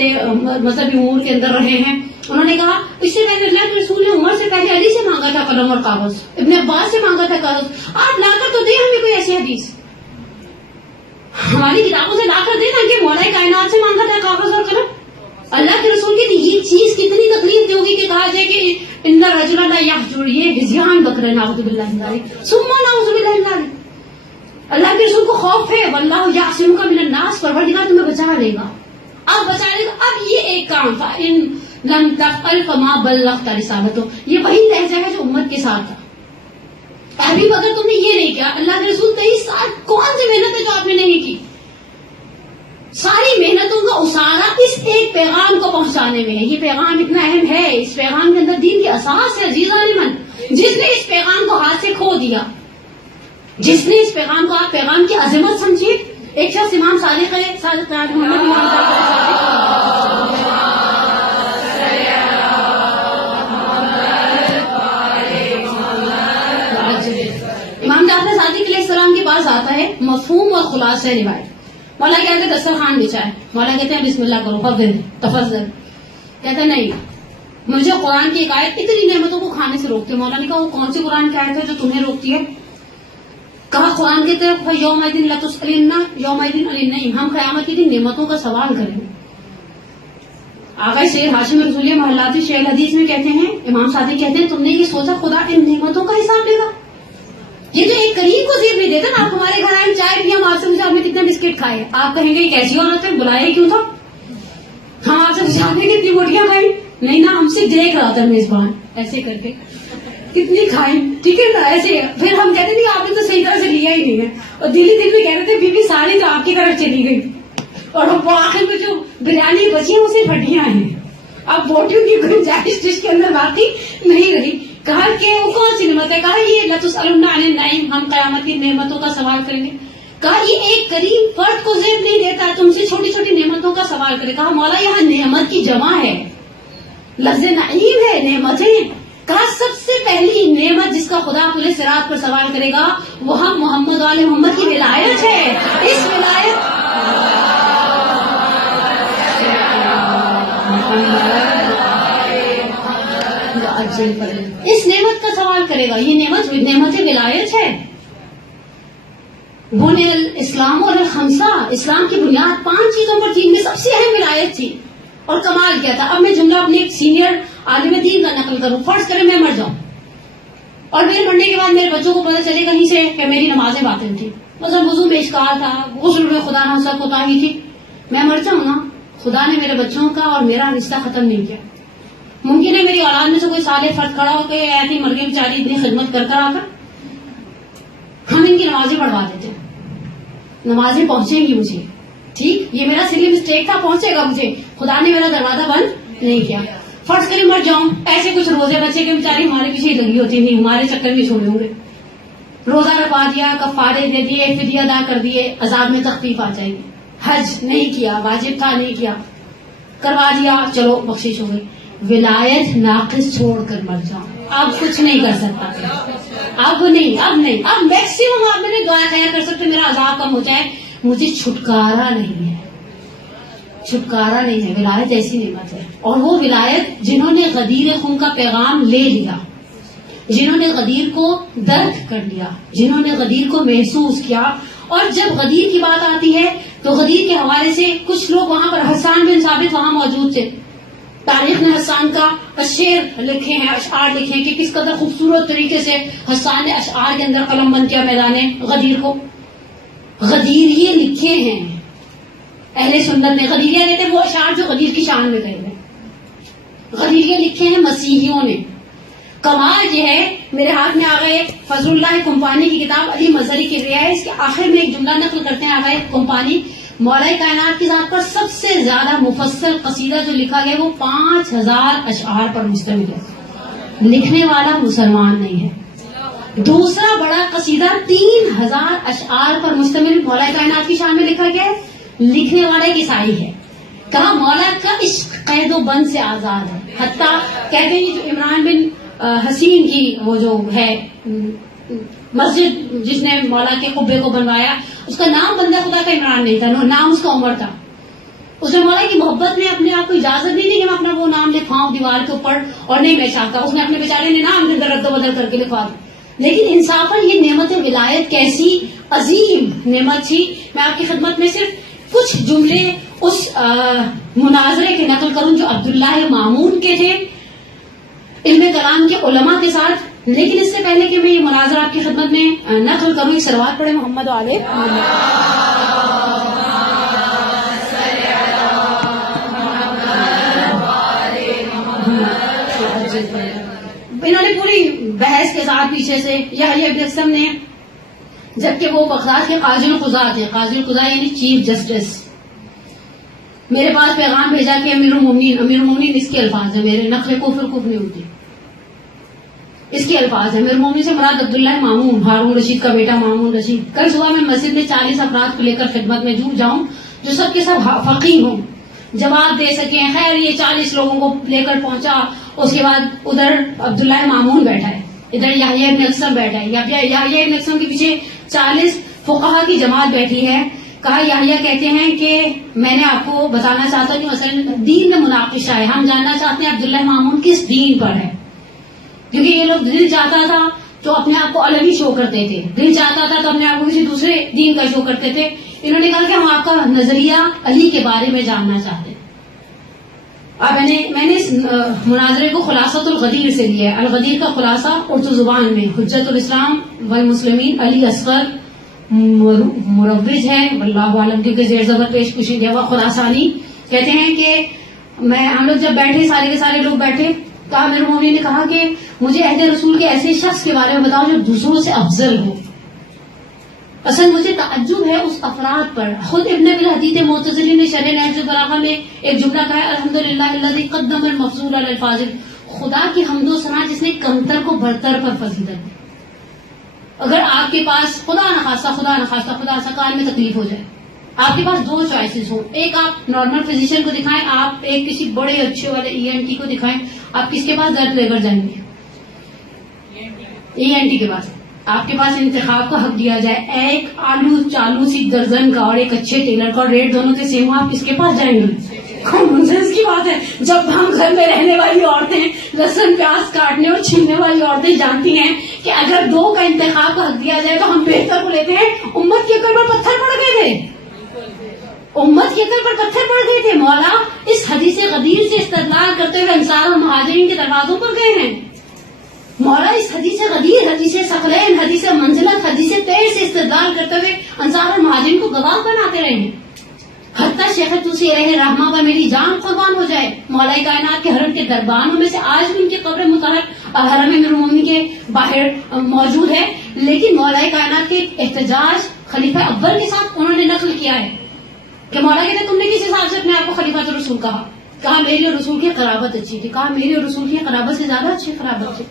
مذہبی امور کے اندر رہے ہیں. انہوں نے کہا اس سے پہلے اللہ کے رسول نے عمر سے پہلے علی سے مانگا تھا قلم اور کاغذ، ابن عباس سے مانگا تھا کاغذ. آپ لا کر تو دیں ہمیں کوئی ایسی حدیث، ہماری کتابوں سے لا کر دیں نا کہ مولا کائنات سے مانگا تھا کاغذ اور قلم. اللہ کے رسول کے لیے یہ چیز کتنی تکلیف دے ہوگی کہ کہا جائے کہ ان الرجل لا یحجر، یہ ہذیان بکر نعوذ باللہ من ذلک ثم نعوذ باللہ من ذلک. اللہ کے رسول کو خوف ہے، واللہ یعصمک من الناس، پروردگار تمہیں بچا لے گا. اب بچا لے گا. اب یہ ایک کام تھا، ان لم تفعل فما بلغت رسالتہ، یہ وہی لہجہ ہے جو امت کے ساتھ تھا. ابھی اگر تم نے یہ نہیں کیا، اللہ کے رسول 23 سال کون سی محنت ہے جو آپ نے نہیں کی. ساری محنتوں کا اسارہ اس ایک پیغام کو پہنچانے میں ہے. یہ پیغام اتنا اہم ہے, اس پیغام کے اندر دین کی اساس ہے. عزیزان من, جس نے اس پیغام کو ہاتھ سے کھو دیا, جس نے اس پیغام کو, آپ پیغام کی عظمت سمجھیے. ایک شخص امام صادق ہے, صادق محمد امام جعفر صادق علیہ السلام کے پاس آتا ہے, مفہوم اور خلاصہ روایت. مولا کہتے ہیں دسترخوان بچھائے, مولا کہتے ہیں بسم اللہ کرو, تفضل. کہتے ہیں نہیں, مجھے قرآن کی ایک آیت اتنی نعمتوں کو کھانے سے روکتی ہے. مولا نے کہا وہ کون سی قرآن کی آیت ہے جو تمہیں روکتی ہے؟ کہا قرآن کے طرف یوم الدین لتسألن یوم الدین عن النعیم, ہم قیامت کے دن نعمتوں کا سوال کریں گے. آقا سید ہاشم رسولیہ محلاتی شیخ حدیث میں کہتے ہیں, امام صادق کہتے ہیں تم نے یہ سوچا خدا ان نعمتوں کا حساب لے گا؟ یہ تو ایک کریم کو زیر نہیں دیتا نا. آپ ہمارے گھر آئے, چائے پی, ہم آپ سے پوچھا آپ نے کتنے بسکٹ کھائے, آپ کہیں گے یہ کیسی عورت ہے, بلایا کیوں تھا؟ ہم آپ سے پوچھا آپ نے کتنی روٹیاں کھائی, نہیں نا, ہم سے دیکھ رہا تھا میزبان ایسے کر کے کتنی کھائی, ٹھیک ہے نا, ایسے. پھر ہم کہتے نہیں آپ نے تو صحیح طرح سے لیا ہی نہیں ہے, اور دل میں کہہ رہے تھے بی بی ساری تو آپ کی طرف چلی گئی, اور وہ آخر میں جو بریانی بچی ہے وہ صرف ہڈیاں ہیں, اب بوٹیوں کی گنجائش ڈش کے اندر باقی نہیں رہی. کہا کہ وہ کون سی نعمت ہے؟ کہا یہ لتسألن عن النعیم, ہم قیامت کی نعمتوں کا سوال کریں گے. کہا یہ ایک کریم فرد کو زیب نہیں دیتا, تم سے چھوٹی چھوٹی نعمتوں کا سوال کرے. کہا مولا یہاں نعمت کی جمع ہے, لفظ نعیم ہے, نعمتیں. کہا سب سے پہلی نعمت جس کا خدا پورے صراط پر سوال کرے گا وہ ہم محمد والے محمد کی ولایت ہے. اس ولایت اس نعمت کا سوال کرے گا. یہ نعمت ولایت ہے. بنی الاسلام اور الخمسہ, اسلام کی بنیاد 5 چیزوں پر تھی, ان میں سب سے اہم ولایت تھی. اور کمال کیا تھا, اب میں جملہ اپنے ایک سینئر عالم دین کا نقل کروں. فرض کریں میں مر جاؤں, اور میرے مرنے کے بعد میرے بچوں کو پتہ چلے کہیں سے کہ میری نمازیں باطل تھی, مطلب وضو میں اشکال تھا, غسل میں خدا نہ سب کوتاہی تھی. میں مر جاؤں نا, خدا نے میرے بچوں کا اور میرا رشتہ ختم نہیں کیا. ممکن ہے میری اولاد میں سے کوئی صالح فرد کھڑا ہو کہ ایسی مر گئی بیچاری اتنی خدمت کر آ کر ہم ان کی نمازیں پڑھوا دیتے ہیں, نمازیں پہنچیں گی مجھے, ٹھیک, یہ میرا سلی مسٹیک تھا, پہنچے گا مجھے, خدا نے میرا دروازہ بند نہیں کیا. فرض کریں مر جاؤں, ایسے کچھ روزے بچے کے بیچاری ہمارے پیچھے لگی ہوتی, نہیں ہمارے چکر میں چھوڑے ہوں گے, روزہ رکھوا دیا, کفارے دے دیے, فدیہ ادا کر دیے, عذاب میں تخفیف آ جائے گی. حج نہیں کیا, واجب تھا نہیں کیا, کروا دیا, چلو بخشش ہو گئی. ولایت ناقص چھوڑ کر مر جاؤں, اب کچھ نہیں کر سکتا, اب میکسیمم آپ میرے دعا خیر کر سکتے, میرا عذاب کم ہو جائے, مجھے چھٹکارا نہیں ہے, چھٹکارا نہیں ہے. ولایت ایسی نعمت ہے, اور وہ ولایت جنہوں نے غدیر خم کا پیغام لے لیا, جنہوں نے غدیر کو درک کر لیا, جنہوں نے غدیر کو محسوس کیا. اور جب غدیر کی بات آتی ہے تو غدیر کے حوالے سے کچھ لوگ وہاں پر, حسان بن ثابت وہاں موجود تھے, تاریخ نے حسان کا شعر لکھے ہیں, اشعار لکھے ہیں کہ کس قدر خوبصورت طریقے سے حسان نے اشعار کے اندر قلم بند کیا میدان غدیر کو. غدیر یہ لکھے ہیں اہل سنت نے, غدیریہ کہتے ہیں وہ اشعار جو غدیر کی شان میں گئے ہیں, غدیریہ لکھے ہیں مسیحیوں نے. کمال یہ ہے, میرے ہاتھ میں آ گئے فضل اللہ کمپانی کی کتاب علی مظہری کی رعایت, اس کے آخر میں ایک جملہ نقل کرتے ہیں آ کمپانی, مولا کائنات کی ذات پر سب سے زیادہ مفصل قصیدہ جو لکھا گیا وہ 5000 اشعار پر مشتمل ہے. لکھنے والا مسلمان نہیں ہے. دوسرا بڑا قصیدہ 3000 اشعار پر مشتمل مولا کائنات کی شان میں لکھا گیا ہے, لکھنے والا ایک عیسائی ہے. کہا مولا کا عشق قید و بند سے آزاد ہے. حتیٰ کہتے ہیں جو عمران بن حسین کی وہ جو ہے مسجد جس نے مولا کے قبے کو بنوایا, اس کا نام بندہ خدا کا عمران نہیں تھا, نام اس کا عمر تھا. اس نے مولا کی محبت میں اپنے آپ کو اجازت نہیں دی کہ میں اپنا وہ نام لکھواؤں دیوار کے اوپر, اور نہیں میں چاہتا, اس نے اپنے بیچارے نے نام کے اندر رد و بدل کر کے لکھوا دیا. لیکن انصافاً یہ نعمت ولایت کیسی عظیم نعمت تھی. میں آپ کی خدمت میں صرف کچھ جملے اس مناظرے کے نقل کروں جو عبداللہ مامون کے تھے علم کلام کے علماء کے ساتھ. لیکن اس سے پہلے کہ میں یہ مناظرہ آپ کی خدمت میں نقل کروں, ایک صلوات پڑھے محمد و آل محمد. انہوں نے پوری بحث کے ساتھ پیچھے سے یحییٰ ابن اسلم نے, جبکہ وہ بغداد کے قاضی القضاۃ تھے, قاضی القضاء یعنی چیف جسٹس, میرے پاس پیغام بھیجا کہ امیر المومنین اس کے الفاظ ہیں میرے، نقل کفر نہیں ہوتی، اس کے الفاظ ہیں. امیر المومنین سے مراد عبداللہ مامون، ہارون رشید کا بیٹا مامون رشید. کل صبح میں مسجد میں 40 افراد کو لے کر خدمت میں جاؤں جو سب کے سب فقیہ ہوں، جواب دے سکیں. خیر یہ 40 لوگوں کو لے کر پہنچا. اس کے بعد ادھر عبداللہ مامون بیٹھا ہے، ادھر یحییٰ ابن اقسم بیٹھا ہے. یحییٰ ابن اقسم کے پیچھے 40 فقہا کی جماعت بیٹھی ہے. کہا یحییٰ کہتے ہیں کہ میں نے آپ کو بتانا چاہتا ہوں کہ مثلا دین میں مناقشہ ہے، ہم جاننا چاہتے ہیں عبداللہ مامون کس دین پر ہے. کیونکہ یہ لوگ دل چاہتا تھا تو اپنے آپ کو الگ ہی شو کرتے تھے، دل چاہتا تھا تو اپنے آپ کو کسی دوسرے دین کا شو کرتے تھے. انہوں نے کہا کہ ہم آپ کا نظریہ علی کے بارے میں جاننا چاہتے ہیں. اب میں نے اس مناظرے کو خلاصۃ الغدیر سے لیا ہے. الغدیر کا خلاصہ اردو زبان میں حجت الاسلام والمسلمین علی اصغر مروج ہے، واللہ عالم، کیونکہ زیر زبر پیش پوشیدہ ہوا خراسانی. کہتے ہیں کہ ہم لوگ جب بیٹھے، سارے کے سارے لوگ بیٹھے، تو امیر المومنین نے کہا کہ مجھے عہد رسول کے ایسے شخص کے بارے میں بتاؤ جو دوسروں سے افضل ہو. اصل مجھے تعجب ہے اس افراد پر. خود ابن ابی الحدید معتزلی نے شرح نہج البلاغہ میں ایک جملہ کہا ہے، الحمدللہ الذی قدم المفضول علی الفاضل. خدا کی حمد و ثنا جس نے کمتر کو برتر پر فضیلت دی. اگر آپ کے پاس خدا نخواستہ کان میں تکلیف ہو جائے، آپ کے پاس 2 چوائسیز ہوں. ایک آپ نارمل فزیشین کو دکھائیں، آپ ایک کسی بڑے اچھے والے ENT کو دکھائیں. آپ کس کے پاس درد لے کر جائیں گے؟ ENT کے پاس. آپ کے پاس انتخاب کا حق دیا جائے، ایک آلو چالو سی درجن کا اور ایک اچھے ٹیلر کا، ریٹ دونوں کے سیم ہو، آپ کس کے پاس جائیں گے؟ کامن سینس کی بات ہے. جب ہم گھر میں رہنے والی عورتیں لہسن پیاز کاٹنے اور چھیلنے والی عورتیں جانتی ہیں کہ اگر 2 کا انتخاب کا حق دیا جائے تو ہم بہتر کو لیتے ہیں. امت کے عقل پر پتھر پڑ گئے تھے، امت کے عقل پر پتھر پڑ گئے تھے. مولا اس حدیث غدیر سے استدلال کرتے ہوئے انصار اور مہاجرین کے دروازوں پر گئے ہیں. مولا اس حدیث غدیر، حدیث ثقلین، حدیث منزلت، حدیث تیر سے استدلال کرتے ہوئے انصار اور مہاجرین کو گواہ بناتے رہے ہیں. حتیٰ شیخ توسی علیہ رحمہ پر میری جان قربان ہو جائے. مولا کائنات کے حرم کے دربانوں میں سے آج بھی ان کی قبر مطہر حرم امیر المومنین کے باہر موجود ہے. لیکن مولا کائنات کے احتجاج خلیفہ اول کے ساتھ انہوں نے نقل کیا ہے کہ مولا کہتے تم نے کس حساب سے اپنے آپ کو خلیفہ رسول کہا میری اور رسول کی قرابت اچھی تھی، کہا میری اور رسول کی قرابت سے زیادہ اچھی قرابت تھی.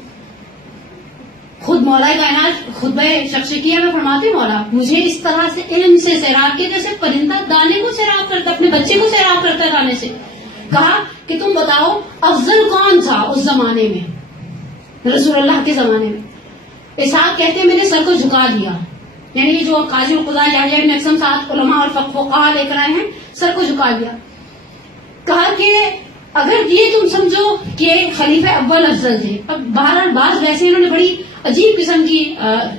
خود مولا کائنات خطبہ شخصیہ میں فرماتے مولا مجھے اس طرح سے علم سے سیراب کے جیسے پرندہ دانے کو سیراب کرتا، اپنے بچے کو سیراب کرتا ہے دانے سے. کہا کہ تم بتاؤ افضل کون تھا اس زمانے میں، رسول اللہ کے زمانے میں. اسحاق کہتے ہیں میں نے سر کو جھکا دیا، یعنی جو قاضی القضاء یحییٰ بن اقسم ساتھ علماء اور فقہاء لے کر آئے ہیں، سر کو جھکا دیا. کہا کہ اگر یہ تم سمجھو کہ خلیفہ اول افضل تھے. اب بہرحال بعض ویسے انہوں نے بڑی عجیب قسم کی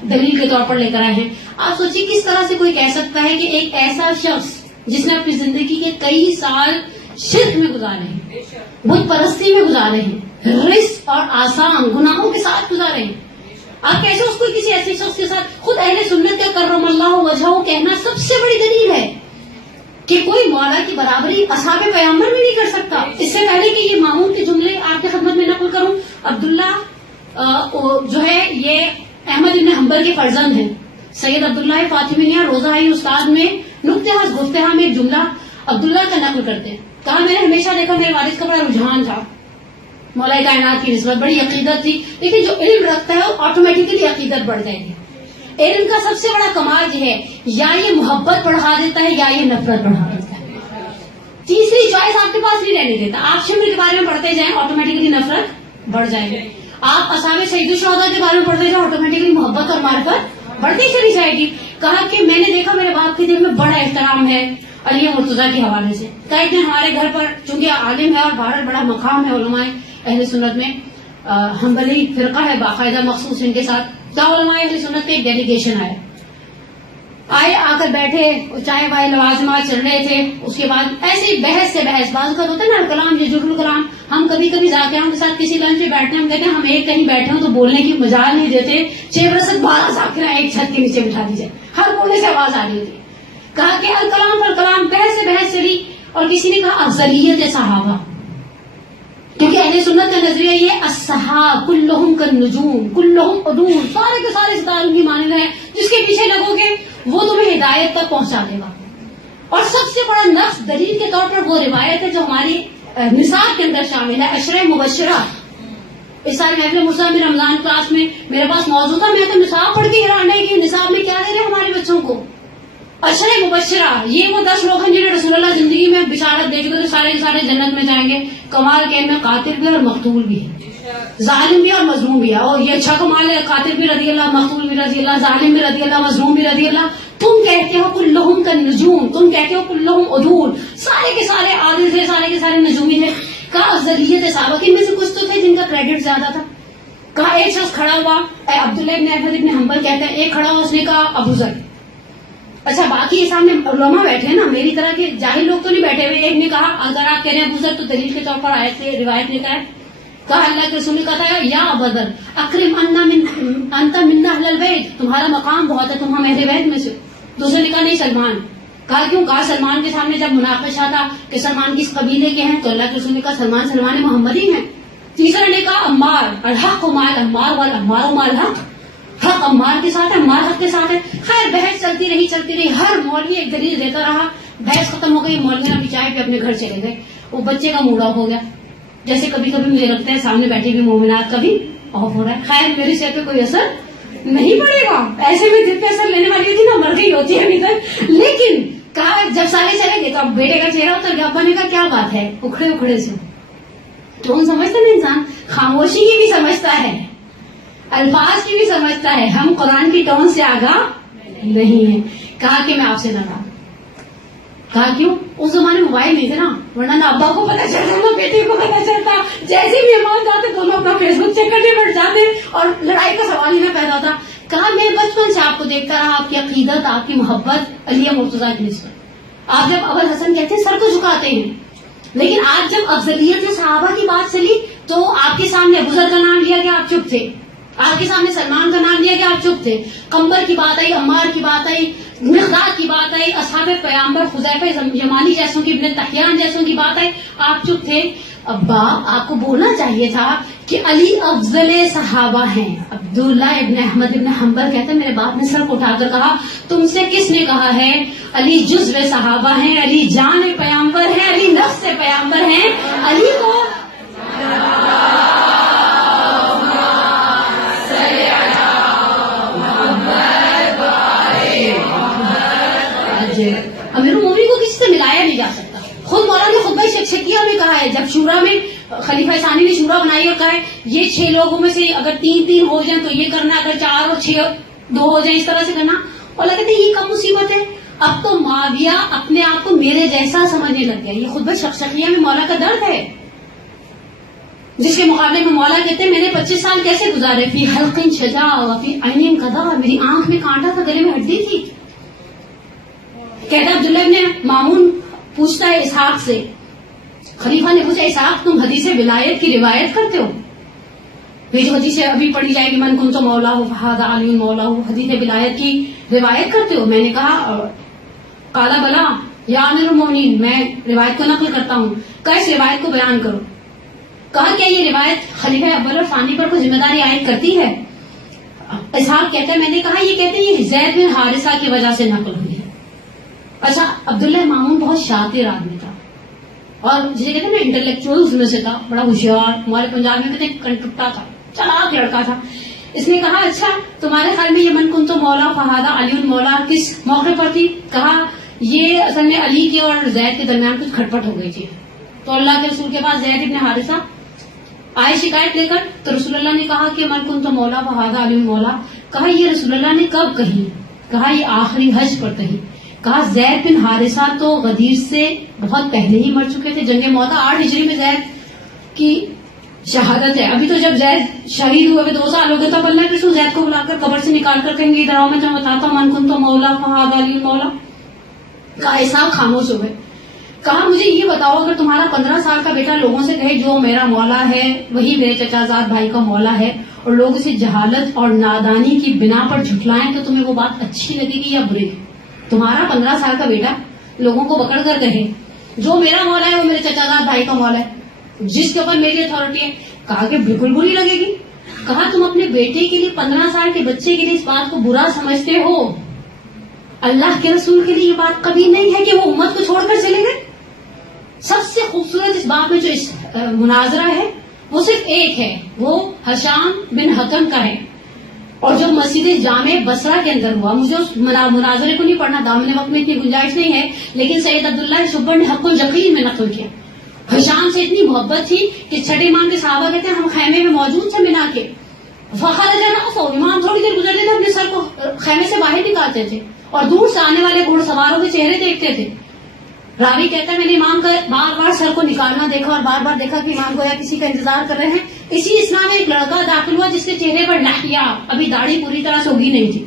دلیل کے طور پر لے کر آئے ہیں. آپ سوچیے کس طرح سے کوئی کہہ سکتا ہے کہ ایک ایسا شخص جس نے اپنی زندگی کے کئی سال شرک میں گزارے ہیں، بت پرستی میں گزارے ہیں، رزق اور آسان گناہوں کے ساتھ گزارے ہیں، آپ کیسے اس کو کسی ایسے شخص کے ساتھ خود اہل سنت کا کرم اللہ وجہہ کہنا سب سے بڑی دلیل ہے کہ کوئی مولا کی برابری اصحاب پیغمبر بھی نہیں کر سکتا. اس سے پہلے کہ یہ مامون کے جملے آپ کی خدمت میں نقل کروں، عبداللہ جو ہے یہ احمد بن حنبل کے فرزند ہیں. سید عبداللہ فاطمیہ روزہ استاد میں نقطہ گفتہ میں ایک جملہ عبداللہ کا نقل کرتے ہیں. کہا میں نے ہمیشہ دیکھا میرے والد کا بڑا رجحان تھا مولا کائنات کی نسبت، بڑی عقیدت تھی، لیکن جو علم رکھتا ہے وہ آٹومیٹکلی عقیدت بڑھ جائے گی. علم کا سب سے بڑا کمال یہ ہے یا یہ محبت بڑھا دیتا ہے یا یہ نفرت بڑھا دیتا ہے. تیسری چوائس آپ کے پاس نہیں رہنے دیتا. آپ شمر کے بارے میں پڑھتے جائیں آٹومیٹکلی نفرت بڑھ جائے گی. آپ اصحاب سید الشہداء کے بارے میں پڑھتے جائیں آٹومیٹکلی محبت اور معرفت بڑھتی چلی جائے گی. کہا کہ میں نے دیکھا میرے باپ کے دل میں بڑا احترام ہے علی مرتضیٰ کے حوالے سے. کہا کہ ہمارے گھر پر چونکہ عالم ہے اور بھارت بڑا مقام ہے علماء اہل سنت میں، حنبلی فرقہ ہے باقاعدہ مخصوص ان کے ساتھ. علماء اہل سنت کے ایک ڈیلیگیشن آئے آ کر بیٹھے، چائے وائے لوازمات چل رہے تھے. اس کے بعد ایسے بحث سے بحث، بعض کا ہوتا ہے نا کلام یہ جرل کلام. ہم کبھی کبھی ذاکروں کے ساتھ کسی لنچ میں بیٹھتے ہیں، ہم کہتے ہیں ہم ایک کہیں بیٹھے ہوں تو بولنے کی مجال نہیں دیتے، 6 برس 12 ذاکرہ ایک چھت کے نیچے بٹھا دیجیے، ہر بولنے سے آواز آ رہی ہوتی. کہا کہ الکلام پر کلام، بحث سے بحث چلی اور کسی نے کہا افضلیت صحابہ، کیونکہ اہل سنت کا نظریہ یہ الصحابہ کلہم کالنجوم کلہم عدول، سارے کے سارے ستاروں کی مانند ہیں، جس کے پیچھے لگو گے وہ تمہیں ہدایت تک پہنچا دے گا. اور سب سے بڑا نفس دلیل کے طور پر وہ روایت ہے جو ہماری نصاب کے اندر شامل ہے، عشرہ مبشرہ. اس سال محفل مرسا میں رمضان کلاس میں میرے پاس موضوع تھا، میں تو نصاب پڑھ کے حیران ہے کہ نصاب میں کیا دے رہے ہیں ہمارے بچوں کو. عشرہ مبشرہ، یہ وہ 10 لوگ ہیں جنہیں رسول اللہ زندگی میں بشارت دے چکے تو سارے کے سارے جنت میں جائیں گے. کمال کے ان میں قاتل بھی اور مقتول بھی ہے، ظالم بھی اور مظلوم بھی ہے. اور یہ اچھا کمال ہے، قاتل بھی رضی اللہ، مقتول بھی رضی اللہ، ظالم بھی رضی اللہ، مظلوم بھی رضی اللہ. تم کہتے ہو کلہم کالنجوم، تم کہتے ہو کلہم عدول، سارے کے سارے عادل تھے، سارے کے سارے نجومی تھے. کہا افضلیت صحابہ کے میں سے کچھ تو تھے جن کا کریڈٹ زیادہ تھا. کہا ایک شخص کھڑا ہوا، عبداللہ ابن احمد ابن حنبل کہتے ہیں، ایک کھڑا ہوا اس نے کہا ابو ذر. اچھا باقی سامنے علماء بیٹھے ہیں نا، میری طرح کے جاہل لوگ تو نہیں بیٹھے ہوئے. ایک نے کہا اگر آپ کہہ رہے ہیں ابو ذر تو دلیل کے طور پر آئے تھے، روایت نے کہا. کہا اللہ کے رسول نے کہا تھا یا ابا ذر اکرم انت منا اہل البیت، تمہارا مقام بہت ہے، تم ہم اہل بیت میں سے. دوسرے نے کہا نہیں سلمان. کہا کیوں؟ کہا سلمان کے سامنے جب مناقشہ تھا کہ سلمان کس قبیلے کے ہیں تو اللہ کے رسول نے کہا سلمان محمدی ہیں. تیسرا نے کہا عمار، الحق مال عمار والعمار مال حق، حق عمار کے ساتھ ہے، عمار حق کے ساتھ ہے. خیر بحث چلتی رہی، ہر مولوی ایک دلیل دیتا رہا. بحث ختم ہو گئی، مولوی نے چائے پہ اپنے گھر چلے گئے. وہ بچے کا موڈ آف ہو گیا، جیسے کبھی کبھی مجھے لگتا ہے سامنے بیٹھے ہوئے مومنات کا بھی آف ہو رہا ہے. خیر میری صحت پہ کوئی اثر نہیں پڑے گا، ایسے میں دل پہ اثر لینے والی ہوتی نا، مر گئی ہوتی ہے ابھی تک. لیکن کہا جب سارے چلے گئے تو اب بیٹے کا چہرہ اتر گیا. ابا نے کہا کیا بات ہے، اکھڑے سے تو سمجھتا نا انسان، خاموشی کی بھی سمجھتا ہے، الفاظ کی بھی سمجھتا ہے، ہم قرآن کی ٹون سے آگاہ نہیں ہے. کہا کہ میں آپ سے ناراض. کہا کیوں؟ اس زمانے موبائل نہیں تھے نا، ورنہ نہ ابا کو پتا چلتا نہ بیٹے کو پتا چلتا. جیسے بھی امام جاتے دونوں اپنا فیس بک چیک کرنے بیٹھ جاتے اور لڑائی کا سوال ہی نہ پیدا تھا. کہا میں بچپن سے آپ کو دیکھتا رہا، آپ کی عقیدت، آپ کی محبت علی مرتضیٰ کی نسبت. آپ جب ابو الحسن کہتے ہیں سر کو جھکاتے ہیں، لیکن آج جب افضلیت صحابہ کی بات چلی تو آپ کے سامنے ابو ذر کا نام لیا گیا، آپ چپ تھے. آپ کے سامنے سلمان کا نام لیا گیا، آپ چپ تھے. قمبر کی بات آئی، عمار کی بات آئی، مقداد کی بات آئی، اصحاب پیغمبر حذیفہ یمانی جیسوں کی، ابن تحیان جیسوں کی بات آئی، آپ چپ تھے. ابا آپ کو بولنا چاہیے تھا کہ علی افضل صحابہ ہیں. عبداللہ ابن احمد ابن حنبل کہتے ہیں میرے باپ نے سر کو اٹھا کر کہا تم سے کس نے کہا ہے علی جزو صحابہ ہیں، علی جان پیغمبر ہیں، علی نفس پیغمبر ہیں. علی کو امیر المومنین کو کسی سے ملایا نہیں جا سکتا. خود مولانا خطبہ شکشکیہ میں کہا ہے، جب شورا میں خلیفہ ثانی نے شورا بنائی اور کہا ہے یہ 6 لوگوں میں سے اگر 3 ہو جائیں تو یہ کرنا، اگر 4 اور 6 2 ہو جائیں اس طرح سے کرنا. اور کہتے ہیں یہ کم مصیبت ہے. اب تو معاویہ اپنے آپ کو میرے جیسا سمجھنے لگ گیا. یہ خطبہ شکشکیہ میں مولا کا درد ہے، جس کے مقابلے میں مولا کہتے ہیں میں نے 25 سال کیسے گزارے، فی حلق شجا وفی عین قضا، میری آنکھ میں کانٹا تھا، گلے میں ہڈی تھی. کہتا عبداللہ ابن مامون پوچھتا ہے اسحاق سے، خلیفہ نے پوچھا اسحاق تم حدیث ولایت کی روایت کرتے ہو؟ یہ جو حدیث ابھی پڑھی جائے گی من کنت مولا ہو فہذا علی مولا ہو، حدیث ولایت کی روایت کرتے ہو؟ میں نے کہا قال بلا یا امیر المومنین، میں روایت کو نقل کرتا ہوں. کہا اس روایت کو بیان کرو. کہا کیا یہ روایت خلیفہ اول اور ثانی پر کوئی ذمہ داری عائد کرتی ہے؟ اسحاق کہتا ہے میں نے کہا یہ کہتے ہیں یہ زید بن حارثہ کی وجہ سے نقل ہوئی ہے. اچھا عبداللہ مامون بہت شاطر آدمی تھا اور جسے کہتے ہیں نا انٹلیکچوئلز میں سے تھا، بڑا ہوشیار. ہمارے پنجاب میں کہتے ہیں کنٹکٹا تھا، چلاک لڑکا تھا. اس نے کہا اچھا تمہارے خیال میں یہ من کنتو مولا فہذا علی مولا کس موقع پر تھی؟ کہا یہ اصل میں علی کے اور زید کے درمیان کچھ کھٹپٹ ہو گئی تھی، تو اللہ کے رسول کے پاس زید ابن حارثہ آئے شکایت لے کر، تو رسول اللہ نے کہا کہ من کنتو مولا فہذا علی مولا. کہا یہ رسول اللہ نے کب کہی؟ کہا یہ آخری حج پر کہی. کہا زید بن حارثہ تو غدیر سے بہت پہلے ہی مر چکے تھے. جنگ موتا 8 ہجری میں زید کی شہادت ہے. ابھی تو جب زید شہید ہوئے 2 سال ہو گئے، تب اللہ کے رسول زید کو بلا کر قبر سے نکال کر کہیں گے ادھر آؤ میں تمہیں بتاتا ہوں من کنتو مولا فہذا علی مولا. کہا ایسا خاموش ہو گئے. کہا مجھے یہ بتاؤ اگر تمہارا 15 سال کا بیٹا لوگوں سے کہے جو میرا مولا ہے وہی میرے چچا زاد بھائی کا مولا ہے، اور لوگ اسے جہالت اور نادانی کی بنا پر جھٹلائیں، تو تمہیں وہ بات اچھی لگے گی یا بری؟ تمہارا 15 سال کا بیٹا لوگوں کو پکڑ کر کہے جو میرا مولا ہے وہ میرے چچا زاد بھائی کا مولا ہے، جس کے اوپر میری اتھارٹی ہے. کہا کہ بالکل بری لگے گی. کہا تم اپنے بیٹے کے لیے 15 سال کے بچے کے لیے اس بات کو برا سمجھتے ہو اللہ کے رسول کے لیے یہ بات کبھی نہیں ہے کہ وہ امت کو چھوڑ کر چلے گئے. سب سے خوبصورت اس بات میں جو اس مناظرہ ہے وہ صرف ایک ہے, وہ ہشام بن حکم کا ہے, اور جو مسجد جامع بصرہ کے اندر ہوا. مجھے اس مناظرے کو نہیں پڑھنا, دامن وقت میں اتنی گنجائش نہیں ہے, لیکن سید عبداللہ شبر نے حق الیقین میں نقل کیا. ہشام سے اتنی محبت تھی کہ چھٹے امام کے صحابہ کہتے ہیں ہم خیمے میں موجود تھے منا کے, فخر جانا امام تھوڑی دیر گزرتے تھے اپنے سر کو خیمے سے باہر نکالتے تھے اور دور سے آنے والے گھوڑ سواروں کے چہرے دیکھتے تھے. راوی کہتا ہے میں نے امام کا بار بار سر کو نکالنا دیکھا اور بار بار دیکھا کہ امام کو یا کسی کا انتظار کر رہے ہیں. اسی اسنا میں ایک لڑکا داخل ہوا جس کے چہرے پر لحیہ, ابھی داڑھی پوری طرح سے اگی نہیں تھی.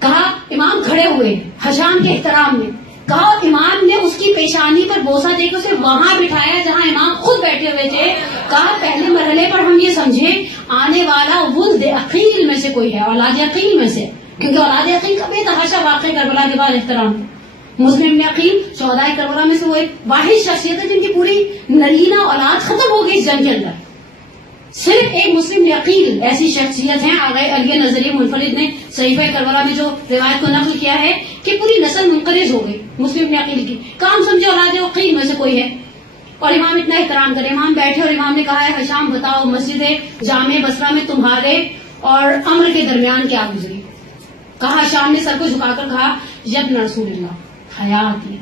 کہا امام کھڑے ہوئے ہشام کے احترام میں, کہا امام نے اس کی پیشانی پر بوسہ دے کے اسے وہاں بٹھایا جہاں امام خود بیٹھے ہوئے تھے. کہا پہلے مرحلے پر ہم یہ سمجھے آنے والا ولد عقیل میں سے کوئی ہے, اولاد عقیل میں سے, کیونکہ اولاد عقیل کا بے تحاشا واقع کربلا کے بعد احترام. مسلم بن عقیل شہدائے کربلا میں سے وہ ایک واحد شخصیت ہے جن کی پوری نرینہ اولاد ختم ہو گئی اس جنگ کے اندر. صرف ایک مسلم بن عقیل ایسی شخصیت ہیں. آغا علی نظری منفرد نے صحیفہ کربلا میں جو روایت کو نقل کیا ہے کہ پوری نسل منقرض ہو گئی مسلم بن عقیل کی. کام سمجھے اولاد عقیل میں سے کوئی ہے, اور امام اتنا احترام کرے. امام بیٹھے اور امام نے کہا ہے ہشام بتاؤ مسجد جامع بصرہ میں تمہارے اور امر کے درمیان کیا گزری. کہا ہشام نے سر کو جھکا کر کہا یبن رسول اللہ حیات ہے,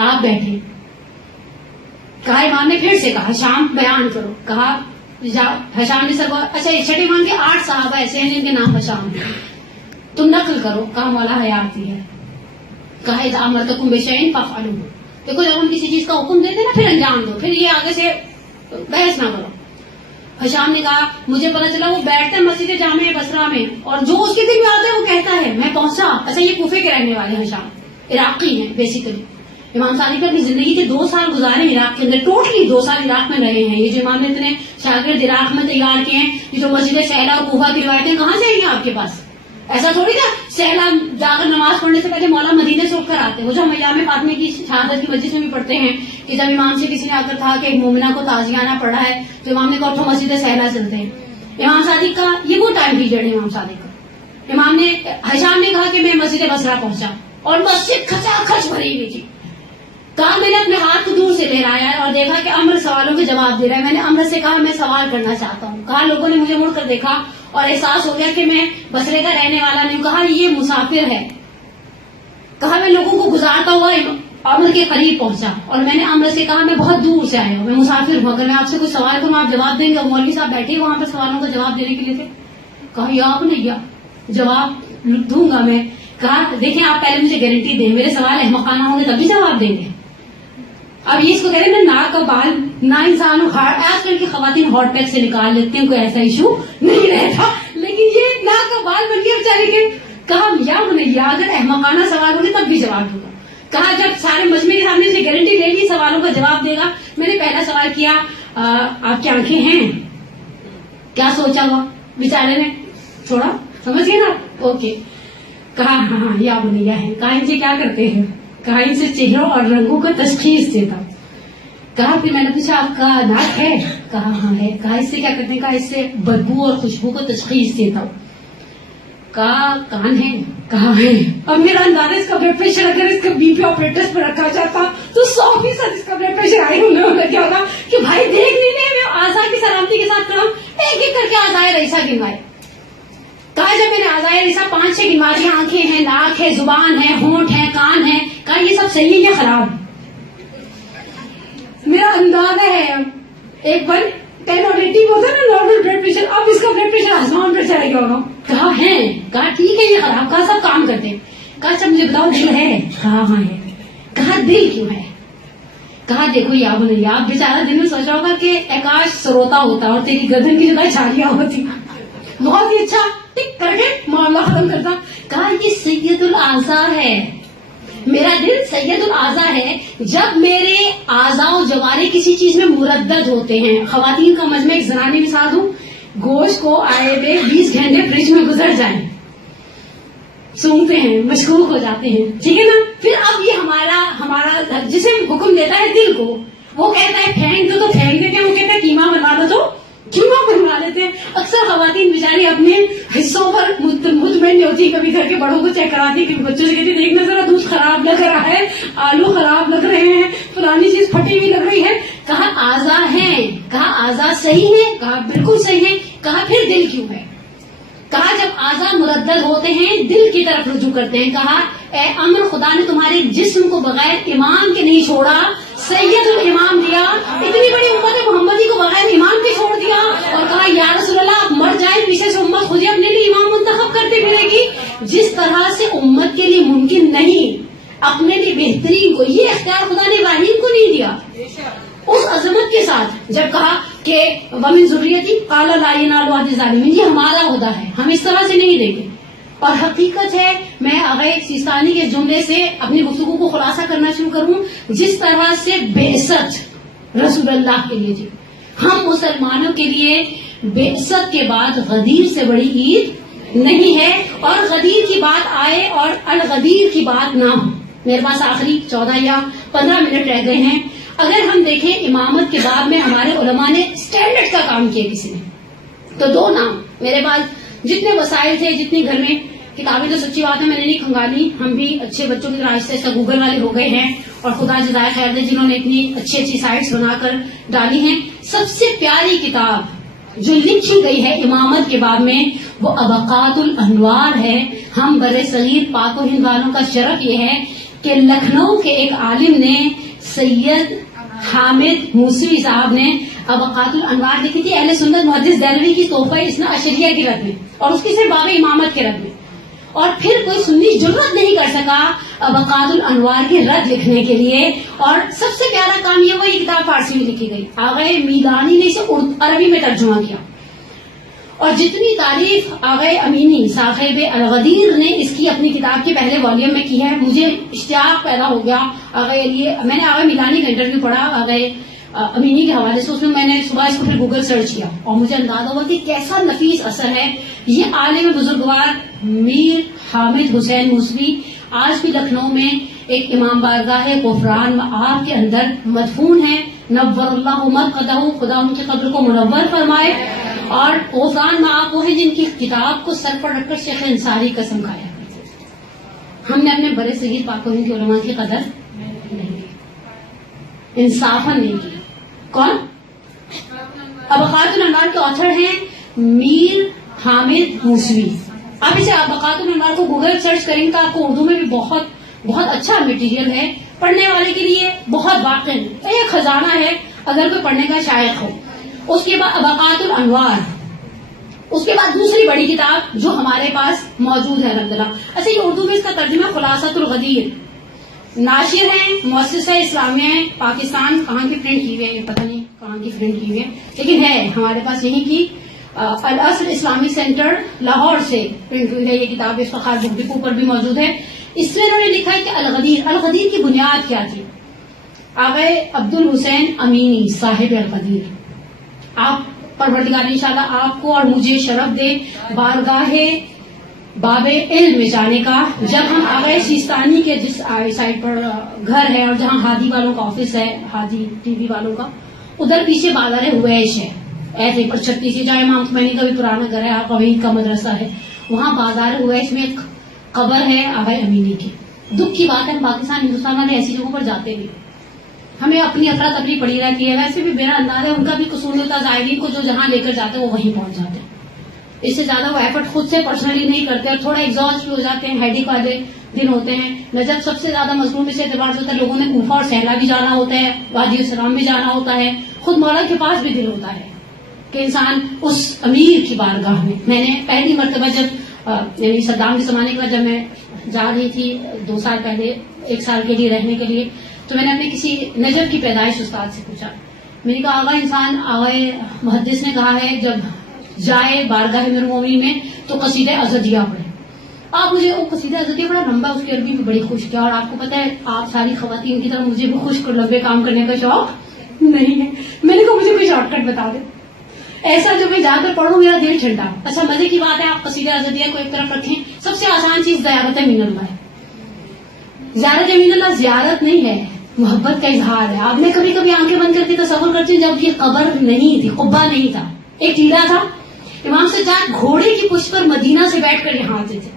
آپ بیٹھے. کہا امام نے پھر سے کہا ہشام بیان کرو. کہا ہشام نے سر کو, اچھا چھٹے امام کے 8 صحابہ ایسے ہیں جن کے نام ہشام ہیں, تم نقل کرو. کہا مولا حیات ہی ہے. کہا اذا امرتکم بشیء فافعلوہ. دیکھو جب ہم کسی چیز کا حکم دیتے نا پھر انجام دو, پھر یہ آگے سے بحث نہ کرو. ہشام نے کہا مجھے پتا چلا وہ بیٹھتا ہے مسجد جامع بصرہ میں اور جو اس کے دل میں آتا ہے وہ کہتا ہے. میں پہنچا. اچھا یہ کوفے کے رہنے والے ہیں, ہشام عراقی ہیں بیسیکلی. امام صادق اپنی زندگی کے 2 سال گزارے عراق کے اندر, ٹوٹلی 2 سال عراق میں رہے ہیں. یہ جو امام نے اتنے شاگرد عراق میں تیار کیے ہیں, یہ جو مسجد سہلا اور کوفہ کی روایتیں کہاں سے آئی ہیں آپ کے پاس؟ ایسا تھوڑی تھا سہلا جا کر نماز پڑھنے سے پہلے مولا مدینے سے اٹھ کر آتے. وہ جو ہم ایام فاطمہ کی شہادت کی مجلس میں بھی پڑھتے ہیں کہ جب امام سے کسی نے آ کر کہا کہ ایک مومنہ کو تعزیانہ پڑھا ہے تو امام نے کہا اٹھو مسجد سہلا چلتے ہیں. امام صادق کا یہ وہ ٹائم پیریڈ ہے. امام صادق کا امام نے ہشام نے کہا کہ میں مسجد بصرہ پہنچا اور مسجد کھچا کھچ بھری ہوئی تھی. کہا میں نے اپنے ہاتھ کو دور سے لہرایا اور دیکھا کہ امر سوالوں کے جواب دے رہا ہے. میں نے امر سے کہا میں سوال کرنا چاہتا ہوں. کہا لوگوں نے مجھے مڑ کر دیکھا اور احساس ہو گیا کہ میں بصرے کا رہنے والا نہیں. کہا یہ مسافر ہے. کہا میں لوگوں کو گزارتا ہوا امر کے قریب پہنچا اور میں نے امر سے کہا میں بہت دور سے آیا ہوں, میں مسافر ہوں, اگر میں آپ سے کوئی سوال کروں آپ جواب دیں گے. اور مولوی صاحب بیٹھے وہاں پر سوالوں کا جواب دینے کے لیے تھے. کہا یا آپ نے یا جواب دوں گا میں. کہا دیکھیں آپ پہلے مجھے گارنٹی دیں, میرے سوال احمقانہ ہوں گے تبھی جواب دیں گے. اب یہ اس کو کہہ رہے ہیں ناک کا بال نہ انسان آج کل کی خواتین ہاٹ پیک سے نکال لیتے ہیں, کوئی ایسا ایشو نہیں رہتا, لیکن یہ ناک کا بال بن گیا بیچارے کے. کہا یا بنیا اگر احمقانہ سوال ہوگے تب بھی جواب دوں گا. کہا جب سارے مجمع کے سامنے سے گارنٹی لے لی سوالوں کا جواب دے گا. میں نے پہلا سوال کیا آپ کی آنکھیں ہیں, کیا سوچا ہوا بیچارے نے, تھوڑا سمجھ گئے نا, اوکے. کہا ہاں یا بنیا ہے. کہا ان سے کیا کرتے ہیں؟ کہا ان سے چہروں اور رنگوں کو تشخیص دیتا. کہا پھر میں نے پوچھا آپ کا ناک ہے؟ کہا ہاں ہے. کہا اس سے کیا کرتے ہیں؟ کہا اس سے بدبو اور خوشبو کو تشخیص دیتا ہوں. کہا کان ہے؟ کہا ہے. اب میرا اندازہ اس کا بلڈ پریشر اگر اس کا بی پی آپریٹرز پر رکھا جاتا تو 100% اس کا بلڈ پریشر ہائی ہونے کیا ہوگا کہ بھائی دیکھ نہیں لے میں آزا کی سلامتی کے ساتھ کروں ایک ایک کر کے آزائے رئیسہ گنوائے. کہا جب میں نے آزائے رئیسہ 5-6 گنوائی, آنکھیں ہیں, ناک ہے, زبان ہے, ہونٹ ہے, کان ہے. کہا یہ سب صحیح ہے یا خراب؟ میرا اندازہ ہے ایک 110/80 ہوتا ہے نا نارمل بلڈ پریشر, اب اس کا بلڈ پریشر آسمان پر چلے گیا ہوگا. کہا ہے. کہا ٹھیک ہے یہ خراب. کہا سب کام کرتے ہیں. کہا اچھا مجھے بتاؤ دل ہے؟ کہا ہاں ہے. کہا دل کیوں ہے؟ کہا دیکھو یا بنیا آپ بیچارہ دل میں سوچ رہا ہوگا کہ آکاش سروتا ہوتا اور تیری گردن کی جگہ چھالیاں ہوتی, بہت ہی اچھا ٹک کر کے معاملہ ختم کرتا. کہا یہ سید الاعضاء ہے, میرا دل سید الاعضاء ہے. جب میرے اعضاء و جوارے کسی چیز میں مردد ہوتے ہیں, خواتین کا مجمع ایک زنانی مثال دوں, گوشت کو آئے ہوئے 20 گھنٹے فریج میں گزر جائیں, سونگتے ہیں, مشکوک ہو جاتے ہیں, ٹھیک ہے نا. پھر اب یہ ہمارا جسے حکم دیتا ہے دل کو, وہ کہتا ہے پھینک دو تو پھینک دیتے ہیں, وہ کہتا ہے قیمہ بنا دو تو کیوں نہ بنوا لیتے ہیں. اکثر خواتین بیچاری اپنے حصوں پر مطمئن نہیں ہوتی, کبھی گھر کے بڑوں کو چیک کراتی, کبھی بچوں سے کہتی دیکھنا ذرا دودھ خراب لگ رہا ہے, آلو خراب لگ رہے ہیں, فلانی چیز پھٹی ہوئی لگ رہی ہے. کہا اعضاء ہیں, کہا اعضاء صحیح ہے, کہا بالکل صحیح ہے. کہا پھر دل کیوں ہے؟ کہا جب اعضاء مردد ہوتے ہیں دل کی طرف رجوع کرتے ہیں. کہا اے امر, خدا نے تمہارے جسم کو بغیر امام کے نہیں چھوڑا, سید الامام دیا. اتنی بڑی امت محمدی کو بغیر امام کے چھوڑ دیا, اور کہا یا رسول اللہ آپ مر جائیں, پیچھے سے امت خود ہی اپنے لیے امام منتخب کرتے پھرے گی. جس طرح سے امت کے لیے ممکن نہیں اپنے لیے بہترین کو, یہ اختیار خدا نے ابراہیم کو نہیں دیا. اس عظمت کے ساتھ جب کہا کہ ومن ذریتی قال لا ینال عہد الظالمین, یہ ہمارا خدا ہے, ہم اس طرح سے نہیں دیں گے. اور حقیقت ہے, میں آغا سیستانی کے جملے سے اپنی گفتگو کو خلاصہ کرنا شروع کروں, جس طرح سے بعثت رسول اللہ کے لیے, جی ہم مسلمانوں کے لیے بعثت کے بعد غدیر سے بڑی عید نہیں ہے. اور غدیر کی بات آئے اور الغدیر کی بات نہ ہو. میرے پاس آخری 14 یا 15 منٹ رہ گئے ہیں. اگر ہم دیکھیں امامت کے باب میں ہمارے علماء نے اسٹینڈرڈ کا کام کیا کسی نے, تو 2 نام میرے پاس جتنے وسائل تھے, جتنی گھر میں کتابیں, تو سچی بات ہے میں نے نہیں کھنگالی, ہم بھی اچھے بچوں کی طرح آہستہ آہستہ گوگل والے ہو گئے ہیں, اور خدا جزائے خیر دے جنہوں نے اتنی اچھی اچھی سائٹس بنا کر ڈالی ہیں. سب سے پیاری کتاب جو لکھی گئی ہے امامت کے باب میں وہ ابقات الانوار ہے. ہم بر صغیر پاک و ہند والوں کا شرف یہ ہے کہ لکھنؤ کے ایک عالم نے, سید حامد موسوی صاحب نے ابقات الانوار لکھی تھی اہل سنت محدث دہلوی کی تحفہ اثنا عشریہ کی رد میں, اور اس کی صرف باب امامت کے رد میں. اور پھر کوئی سنی جرت نہیں کر سکا ابقات الانوار کی رد لکھنے کے لیے. اور سب سے پیارا کام یہ, وہ یہ کتاب فارسی میں لکھی گئی, آغا میدانی نے اسے عربی میں ترجمہ کیا. اور جتنی تعریف آغا امینی صاحب الغدیر نے اس کی اپنی کتاب کے پہلے والیوم میں کی ہے, مجھے اشتیاق پیدا ہو گیا آغا لیے. میں نے آغا میدانی کا انٹرویو پڑھا آغا امینی کے حوالے سے, اس میں میں نے صبح اس کو پھر گوگل سرچ کیا, اور مجھے اندازہ ہوا کہ کیسا نفیس اثر ہے. یہ عالم بزرگوار میر حامد حسین موسوی آج بھی لکھنؤ میں ایک امام بارگاہ غفران آپ کے اندر مدفون ہے. نور اللہ مرقدہ, خدا ان کی قبر کو منور فرمائے. اور غفران آپ وہ ہیں جن کی کتاب کو سر پر رکھ کر شیخ انصاری قسم کھایا. ہم نے اپنے بڑے صغیر پاک و ہند کے علماء کی قدر نہیں کی, انصافاً نہیں کی. کون؟ ابقات الانوار کے آتھر ہیں میر حامد موسوی. آپ اسے ابقات الانوار کو گوگل سرچ کریں تو آپ کو اردو میں بھی بہت بہت اچھا مٹیریل ہے, پڑھنے والے کے لیے بہت واقع ایک خزانہ ہے اگر کوئی پڑھنے کا شائق ہو. اس کے بعد ابقات الانوار, اس کے بعد دوسری بڑی کتاب جو ہمارے پاس موجود ہے الحمدللہ. اچھا یہ اردو میں اس کا ترجمہ خلاصۃ الغدیر, ناشر ہیں مؤسسہ اسلامیہ پاکستان, کہاں کی پرنٹ کی ہوئی ہے یہ پتہ نہیں کہاں کی پرنٹ کی ہوئی ہے, لیکن ہے ہمارے پاس یہیں کی الاصل اسلامی سینٹر لاہور سے پرنٹ ہوئی ہے یہ کتاب. اس کا خاص بک ڈپو پر بھی موجود ہے. اس میں انہوں نے لکھا ہے کہ الغدیر, الغدیر کی بنیاد کیا تھی. آغا عبد الحسین امینی صاحب الغدیر, آپ پروردگار انشاءاللہ آپ کو اور مجھے شرف دے بارگاہ باب علم میں جانے کا. جب ہم آغا سیستانی کے جس سائٹ پر گھر ہے اور جہاں ہادی والوں کا آفس ہے, ہادی ٹی وی والوں کا, ادھر پیچھے بازار ہویش ہے, ایسے پر 36 سے جائے امام خمینی کا بھی پرانا گھر ہے, آپ وحید کا مدرسہ ہے, وہاں بازار ہویش میں ایک قبر ہے آغا امینی کی. دکھ کی بات ہے پاکستان ہندوستان والے ایسی جگہوں پر جاتے نہیں, ہمیں اپنی افراتفری پڑی رہتی ہے. ویسے بھی میرا انداز ہے ان کا بھی قصور ہوتا, زائرین کو جو جہاں لے کر جاتے ہیں وہ وہیں پہنچ جاتے ہیں. اس سے زیادہ وہ ایفرٹ خود سے پرسنلی نہیں کرتے, اور تھوڑا ایگزاسٹ بھی ہو جاتے ہیں, ہیڈیک والے دن ہوتے ہیں. نجف سب سے زیادہ مضمون اس اعتبار سے ہوتا ہے, لوگوں نے کوفہ اور سہلا بھی جانا ہوتا ہے, وادی السلام بھی جانا ہوتا ہے, خود مولا کے پاس بھی دل ہوتا ہے کہ انسان اس امیر کی بارگاہ میں. میں نے پہلی مرتبہ جب یعنی صدام کے زمانے کے بعد جب میں جا رہی تھی 2 سال پہلے 1 سال کے لیے رہنے کے لیے, تو میں نے اپنے کسی نجف کی پیدائش استاد سے پوچھا. میں نے کہا آغا انسان, آغا محدث نے کہا ہے جب جائے بارگاہ امیر المومنین میں تو قصیدہ ازدیہ پڑھے. آپ مجھے وہ قصیدہ ازدیہ بڑا لمبا, اس کی عربی بھی بڑی خوش کیا, اور آپ کو پتا ہے آپ ساری خواتین کی طرح مجھے بھی خشک اور لمبے کام کرنے کا شوق نہیں ہے. میں نے کہا مجھے کوئی شارٹ کٹ بتا دے ایسا جو میں جا کر پڑھوں میرا دل ٹھنڈا. اچھا مزے کی بات ہے, آپ قصیدہ ازدیہ کو ایک طرف رکھیں. سب سے آسان چیز زیارت امین اللہ ہے. زیارت امین اللہ زیارت نہیں ہے, محبت کا اظہار ہے. آپ نے کبھی کبھی آنکھیں بند کر کے تصور کرتے جب یہ قبر نہیں تھی, قبہ نہیں تھا, ایک ٹیلا تھا. امام سجاد گھوڑے کی پشت پر مدینہ سے بیٹھ کر یہاں آتے تھے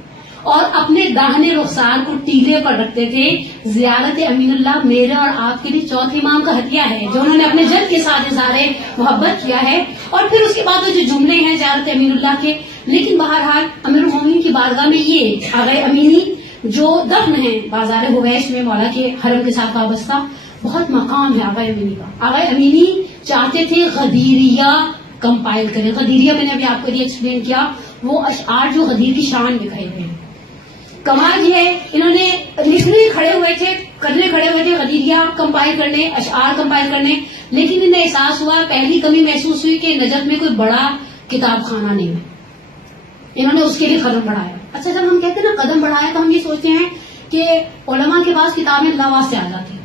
اور اپنے داہنے رخسار کو ٹیلے پر رکھتے تھے. زیارت امین اللہ میرے اور آپ کے لیے چوتھے امام کا ہدیہ ہے جو انہوں نے اپنے جد کے ساتھ اظہار محبت کیا ہے. اور پھر اس کے بعد جو جملے ہیں زیارت امین اللہ کے. لیکن بہرحال امیر المومنین کی بارگاہ میں یہ آغا امینی جو دفن ہیں بازار حویش میں مولا کے حرم کے ساتھ وابستہ, بہت مقام ہے آغا امینی کا. آغا امینی چاہتے تھے غدیریہ کمپائل کریں. غدیریہ میں نے ابھی آپ کو یہ ایکسپلین کیا, وہ اشعار جو غدیر کی شان لکھے ہوئے ہیں. کمال یہ ہے انہوں نے لکھنے کھڑے ہوئے تھے غدیریہ کمپائل کرنے, اشعار کمپائل کرنے. لیکن انہیں احساس ہوا, پہلی کمی محسوس ہوئی کہ نجف میں کوئی بڑا کتاب خانہ نہیں ہے. انہوں نے اس کے لیے قدم بڑھایا. اچھا جب ہم کہتے ہیں نا قدم بڑھایا تو ہم یہ سوچتے ہیں کہ علماء کے پاس کتابیں لواز سے آ جاتی ہیں.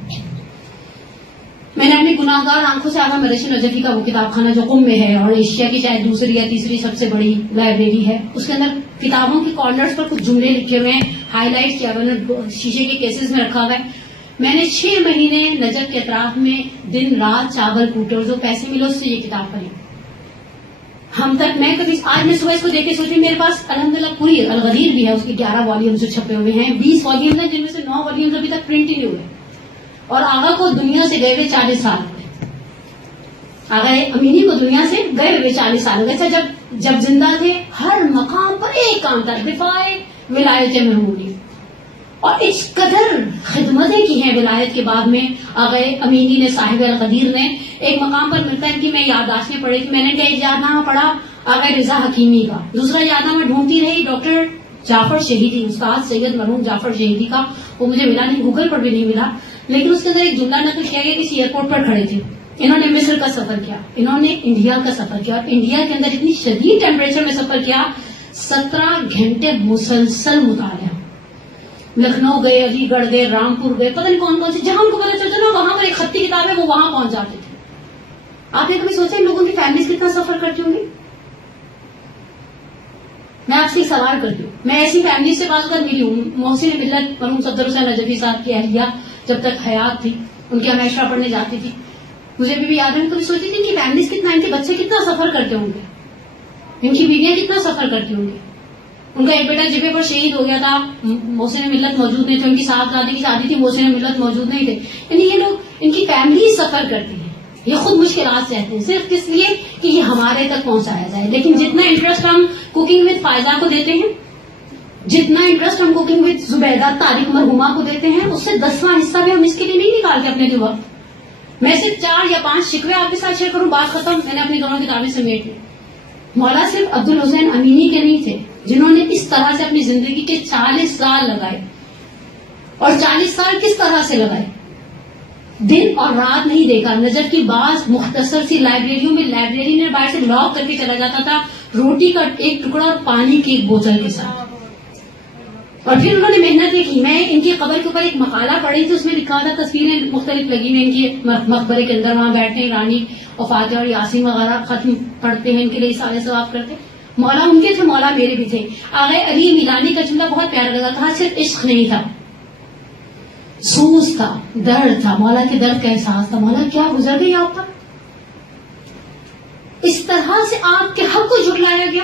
میں نے اپنی گناہگار آنکھوں سے آغا مدرسہ نجفی کا وہ کتاب خانہ جو قم میں ہے اور ایشیا کی شاید دوسری یا تیسری سب سے بڑی لائبریری ہے, اس کے اندر کتابوں کے کارنرز پر کچھ جملے لکھے ہوئے ہیں, ہائی لائٹ کیا ہوا ہے, شیشے کے کیسز میں رکھا ہوا ہے. میں نے 6 مہینے نجف کے اطراف میں دن رات چاول کوٹے اور جو پیسے ملے اس سے یہ کتاب پڑھی. ہم تک میں کبھی آج میں صبح اس کو دیکھ کے سوچی میرے پاس الحمدللہ پوری الغدیر بھی ہے, اس کے 11 والیومز جو چھپے ہوئے ہیں, 20 والیومز ہیں جن میں سے 9 والیومز ابھی تک پرنٹ ہی نہیں ہوئے. اور آغا کو دنیا سے گئے ہوئے 40 سال ہوئے. آغا امینی کو دنیا سے گئے ہوئے 40 سال ہوئے. اچھا جب زندہ تھے ہر مقام پر ایک کام تھا, دفاع ولایت محمودی, اور اس قدر خدمتیں کی ہیں ولایت کے بعد میں آغا امینی نے, صاحب القدیر نے. ایک مقام پر ملتا ہے کہ میں یادداشتیں پڑھی تھی, میں نے ایک یادنامہ پڑھا آغا رضا حکیمی کا, دوسرا یادنامہ ڈھونڈتی رہی ڈاکٹر جعفر شہیدی, استاد سید مرحوم جعفر شہیدی کا, وہ مجھے ملا نہیں, گوگل پر بھی نہیں ملا. لیکن اس کے اندر ایک جملہ نقل کیا گیا, کسی ایئرپورٹ پر کھڑے تھے, انہوں نے مصر کا سفر کیا, انہوں نے انڈیا کا سفر کیا, اور انڈیا کے اندر اتنی شدید ٹیمپریچر میں سفر کیا, 17 گھنٹے مسلسل مطالعہ. لکھنؤ گئے, علی گڑھ گئے, رامپور گئے, پتہ نہیں کون کون سے, جہاں ان کو پتہ چلتا نا وہاں پر ایک خطی کتاب ہے, وہ وہاں پہنچ جاتے تھے. آپ نے کبھی سوچا ان لوگوں کی فیملیز کتنا سفر کرتی ہوں گی؟ میں آپ سے ایک سوال کرتی ہوں, میں ایسی فیملی سے بات کر ملی ہوں, محسن ملت مرحوم صفدر حسین نجفی صاحب کی اہلیہ جب تک حیات تھی ان کے یہاں عشرہ پڑھنے جاتی تھی, مجھے بھی یاد ہے. میں کبھی سوچتی تھی ان کی فیملیز کتنا, ان کے بچے کتنا سفر کرتے ہوں گے, ان کی بیویاں کتنا سفر کرتی ہوں گی. ان کا ایک بیٹا جبے پر شہید ہو گیا تھا, محسن ملت موجود نہیں تھے, ان کی صاحبزادی کی شادی تھی, محسن ملت موجود نہیں تھے. یعنی یہ لوگ, ان کی فیملی سفر کرتی ہیں, یہ خود مشکلات سے رہتے ہیں صرف کس لیے کہ یہ ہمارے تک پہنچایا جائے. لیکن جتنا انٹرسٹ ہم کوکنگ وتھ فائزہ کو دیتے ہیں, جتنا انٹرسٹ ہم کوکنگ وتھ زبیدہ طارق مرحومہ کو دیتے ہیں, اس سے 10واں حصہ بھی ہم اس کے لیے نہیں نکالتے اپنے لیے وقت. میں صرف 4 یا 5 شکوے آپ کے ساتھ شیئر کروں, بات ختم. میں نے اپنی دونوں کتابیں سمیٹ لی. مولا صرف عبدالحسین امینی کے نہیں تھے جنہوں نے اس طرح سے اپنی زندگی کے 40 سال لگائے, اور 40 سال کس طرح سے لگائے, دن اور رات نہیں دیکھا. نجف کی بعض مختصر سی لائبریریوں میں لائبریری نے باہر سے لاک کر کے چلا جاتا تھا, روٹی کا ایک ٹکڑا اور پانی کی ایک بوتل کے ساتھ. اور پھر انہوں نے محنتیں کی. میں ان کی قبر کے اوپر ایک مقالہ پڑھی تھی, اس میں لکھا تھا, تصویریں مختلف لگی ہوئی ان کے مقبرے کے اندر, وہاں بیٹھتے ہیں رانی اور فاتح اور یاسین وغیرہ ختم پڑھتے ہیں, ان کے لیے سارے ثواب کرتے. مولا ان کے تھے, مولا میرے بھی تھے. آغا علی میلانی کا جملہ بہت پیارا لگا, کہا صرف عشق نہیں تھا, سوز تھا, درد تھا, مولا کے درد کا احساس تھا. مولا کیا گزر گئی آپ پر, اس طرح سے آپ کے حق کو جھٹلایا گیا.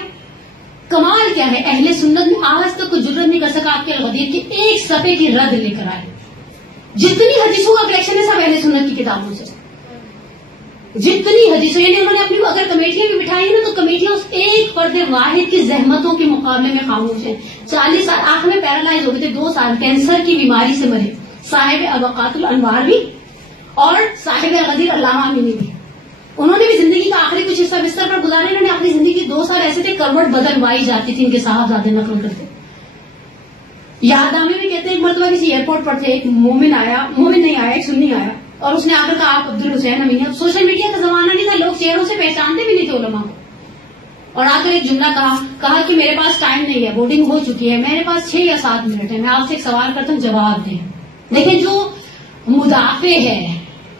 کمال کیا ہے, اہل سنت میں آج تک کوئی جرت نہیں کر سکا آپ کے الغدیر کی ایک صفحے کی رد لے کر آئے. جتنی حدیثوں کا کلیکشن ہے سب اہل سنت کی کتابوں سے, جتنی حدیثوں, یعنی انہوں نے اپنی اگر کمیٹیاں بھی بٹھائی ہیں نا, تو کمیٹیاں اس ایک فرد واحد کی زحمتوں کے مقابلے میں خاموش ہیں. 40 سال آنکھ میں پیرالائز ہو گئے تھے, 2 سال کینسر کی بیماری سے مرے, صاحب ابقات الانوار بھی اور صاحب الغدیر علامہ امینی بھی. انہوں نے بھی زندگی کا آخری کچھ حصہ بستر پر گزارے. انہوں نے اپنی زندگی 2 سال ایسے تھے کروٹ بدلوائی جاتی تھی, ان کے صاحبزادے نقل کرتے. یادنامے میں کہتے ہیں ایک مرتبہ کسی ایئرپورٹ پر تھے, ایک مومن نہیں آیا, ایک سنی آیا, اور اس نے آ کر کہا آپ عبدالحسین امینی. سوشل میڈیا کا زمانہ نہیں تھا, لوگ چہروں سے پہچانتے بھی نہیں تھے علماء کو. اور آ کر ایک جملہ کہا کہ میرے پاس ٹائم نہیں ہے, بورڈنگ ہو چکی ہے, میرے پاس 6 یا 7 منٹ ہے, میں آپ سے ایک سوال کرتا ہوں, جواب دیں. لیکن جو مدافع ہے,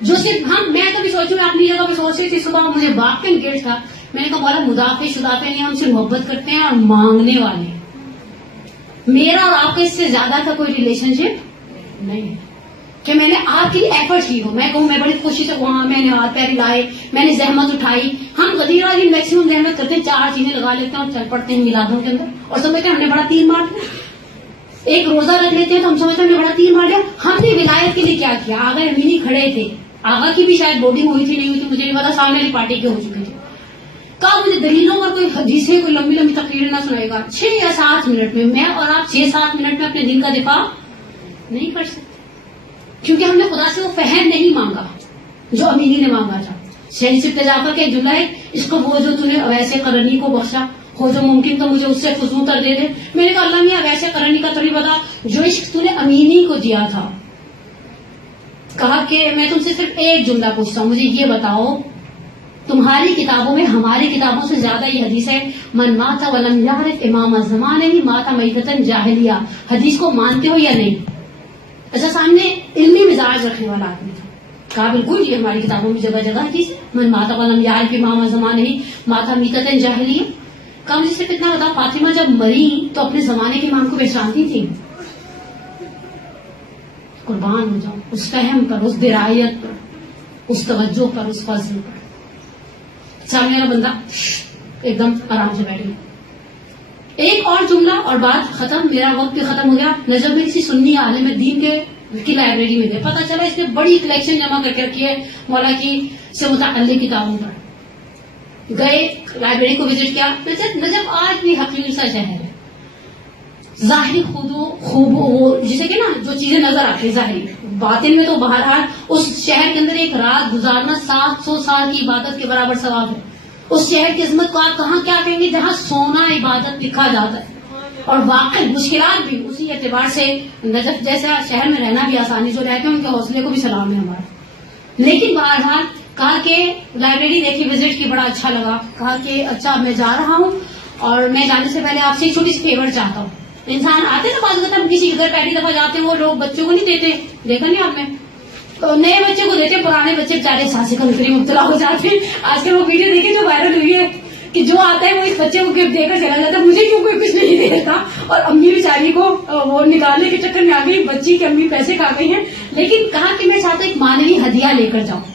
جو صرف میں کبھی سوچوں, میں اپنی جگہ پہ سوچ رہی تھی صبح, مجھے واقعی گلٹ تھا. میں نے کہا مولا مدافع شدافع نہیں, ہم سے محبت کرتے ہیں اور مانگنے والے ہیں. میرا اور آپ کا اس سے زیادہ کا کوئی ریلیشن شپ نہیں ہے کہ میں نے آپ کے لیے ایفرٹ کی ہو. میں کہوں میں بڑی خوشی سے وہاں میں نے ہاتھ پیر ہلائے, میں نے زحمت اٹھائی, ہم غدیر والی میکسیمم رحمت کرتے ہیں، 4 چیزیں لگا لیتے ہیں اور چل پڑتے ہیں میلادوں کے اندر اور سمجھتے ہیں ہم نے بڑا تیر مار لیا. ایک روزہ رکھ لیتے ہیں تو ہم سمجھتے ہیں ہم نے بڑا تیر مار لیا. ہم نے ولایت کے لیے کیا کیا؟ آغا امینی کھڑے تھے، آغا کی بھی شاید بورڈنگ ہوئی تھی نہیں ہوئی تھی مجھے نہیں پتا، سامنے والی پارٹی کے ہو چکے تھے. کہا مجھے دلیلوں اور کوئی حدیثیں کوئی لمبی لمبی تقریریں نہ سنائے گا. 6 یا 7 منٹ میں اور آپ 6-7 منٹ میں اپنے دین کا دفاع نہیں کر سکتے، کیونکہ ہم نے خدا سے وہ فہم نہیں مانگا جو امینی نے مانگا تھا. شہری سبت جعفر کا ایک جملہ ہے، اس کو وہ جو تو نے ویسے قرنی کو بخشا ہو جو ممکن تو مجھے اس سے فضو کر دے دے. میں نے کہا اللہ میاں ویسے قرنی کا تو نہیں بتا جو عشق تو نے امینی کو دیا تھا. کہا کہ میں تم سے صرف ایک جملہ پوچھتا ہوں، مجھے یہ بتاؤ تمہاری کتابوں میں ہماری کتابوں سے زیادہ یہ حدیث ہے من مات ولم یعرف امام الزمان مات میتۃ جاہلیہ. حدیث کو مانتے ہو یا نہیں؟ اچھا سامنے علمی مزاج رکھنے والا آدمی تھا. کہا بالکل یہ ہماری کتابوں میں جگہ جگہ حدیث ہے من مات ولم یعرف امام الزمان مات میتۃ جاہلیہ. کہا مجھے صرف اتنا بتا فاطمہ جب مری تو اپنے زمانے کے امام کو پہچانتی تھی؟ قربان ہو جاؤں اس فہم پر، اس درایت پر، اس توجہ پر، اس فضل پر. سامنے والا بندہ ایک دم آرام سے بیٹھے. ایک اور جملہ اور بات ختم، میرا وقت بھی ختم ہو گیا. نجف میں کسی سنی عالم دین کی لائبریری میں گئے، پتا چلا اس نے بڑی کلیکشن جمع کر کے رکھی ہے مولا کی سے متعلق کتابوں پر. گئے لائبریری کو وزٹ کیا. نجف آج بھی حقیر سا شہر ہے، ظاہری خوب وہ جسے کہ نا جو چیزیں نظر آتی ظاہری، باطن میں تو بہرحال اس شہر کے اندر ایک رات گزارنا 700 سال کی عبادت کے برابر ثواب ہے. اس شہر کی عظمت کو آپ کہاں کیا کہیں گے جہاں سونا عبادت لکھا جاتا ہے. اور واقعی مشکلات بھی اسی اعتبار سے نجف جیسا شہر میں رہنا بھی آسانی سے رہتے ہیں، ان کے حوصلے کو بھی سلام ہے ہمارا. لیکن بہرحال کہا کہ لائبریری دیکھی وزٹ کی بڑا اچھا لگا. کہا کہ اچھا میں جا رہا ہوں اور میں جانے سے پہلے آپ سے ایک چھوٹی سی فیور چاہتا ہوں. انسان آتے نا بعض اوقات ہم کسی کے گھر پہلی دفعہ جاتے ہیں وہ لوگ بچوں کو نہیں دیتے، دیکھا نہیں آپ نے، نئے بچے کو دیتے، پرانے بچے بیچارے سانسی کنفری مبتلا ہو جاتے ہیں. آج کل وہ ویڈیو دیکھیں جو وائرل ہوئی ہے کہ جو آتا ہے وہ اس بچے کو گفٹ دے کر چلا جاتا ہے، مجھے کیوں کوئی کچھ نہیں دیتا. اور امی بیچاری کو وہ نکالنے کے چکر میں آ گئی، بچی کی امی پیسے کھا گئی ہیں. لیکن کہا کہ میں چاہتا ہوں ایک مانوی ہدیہ لے کر جاؤں.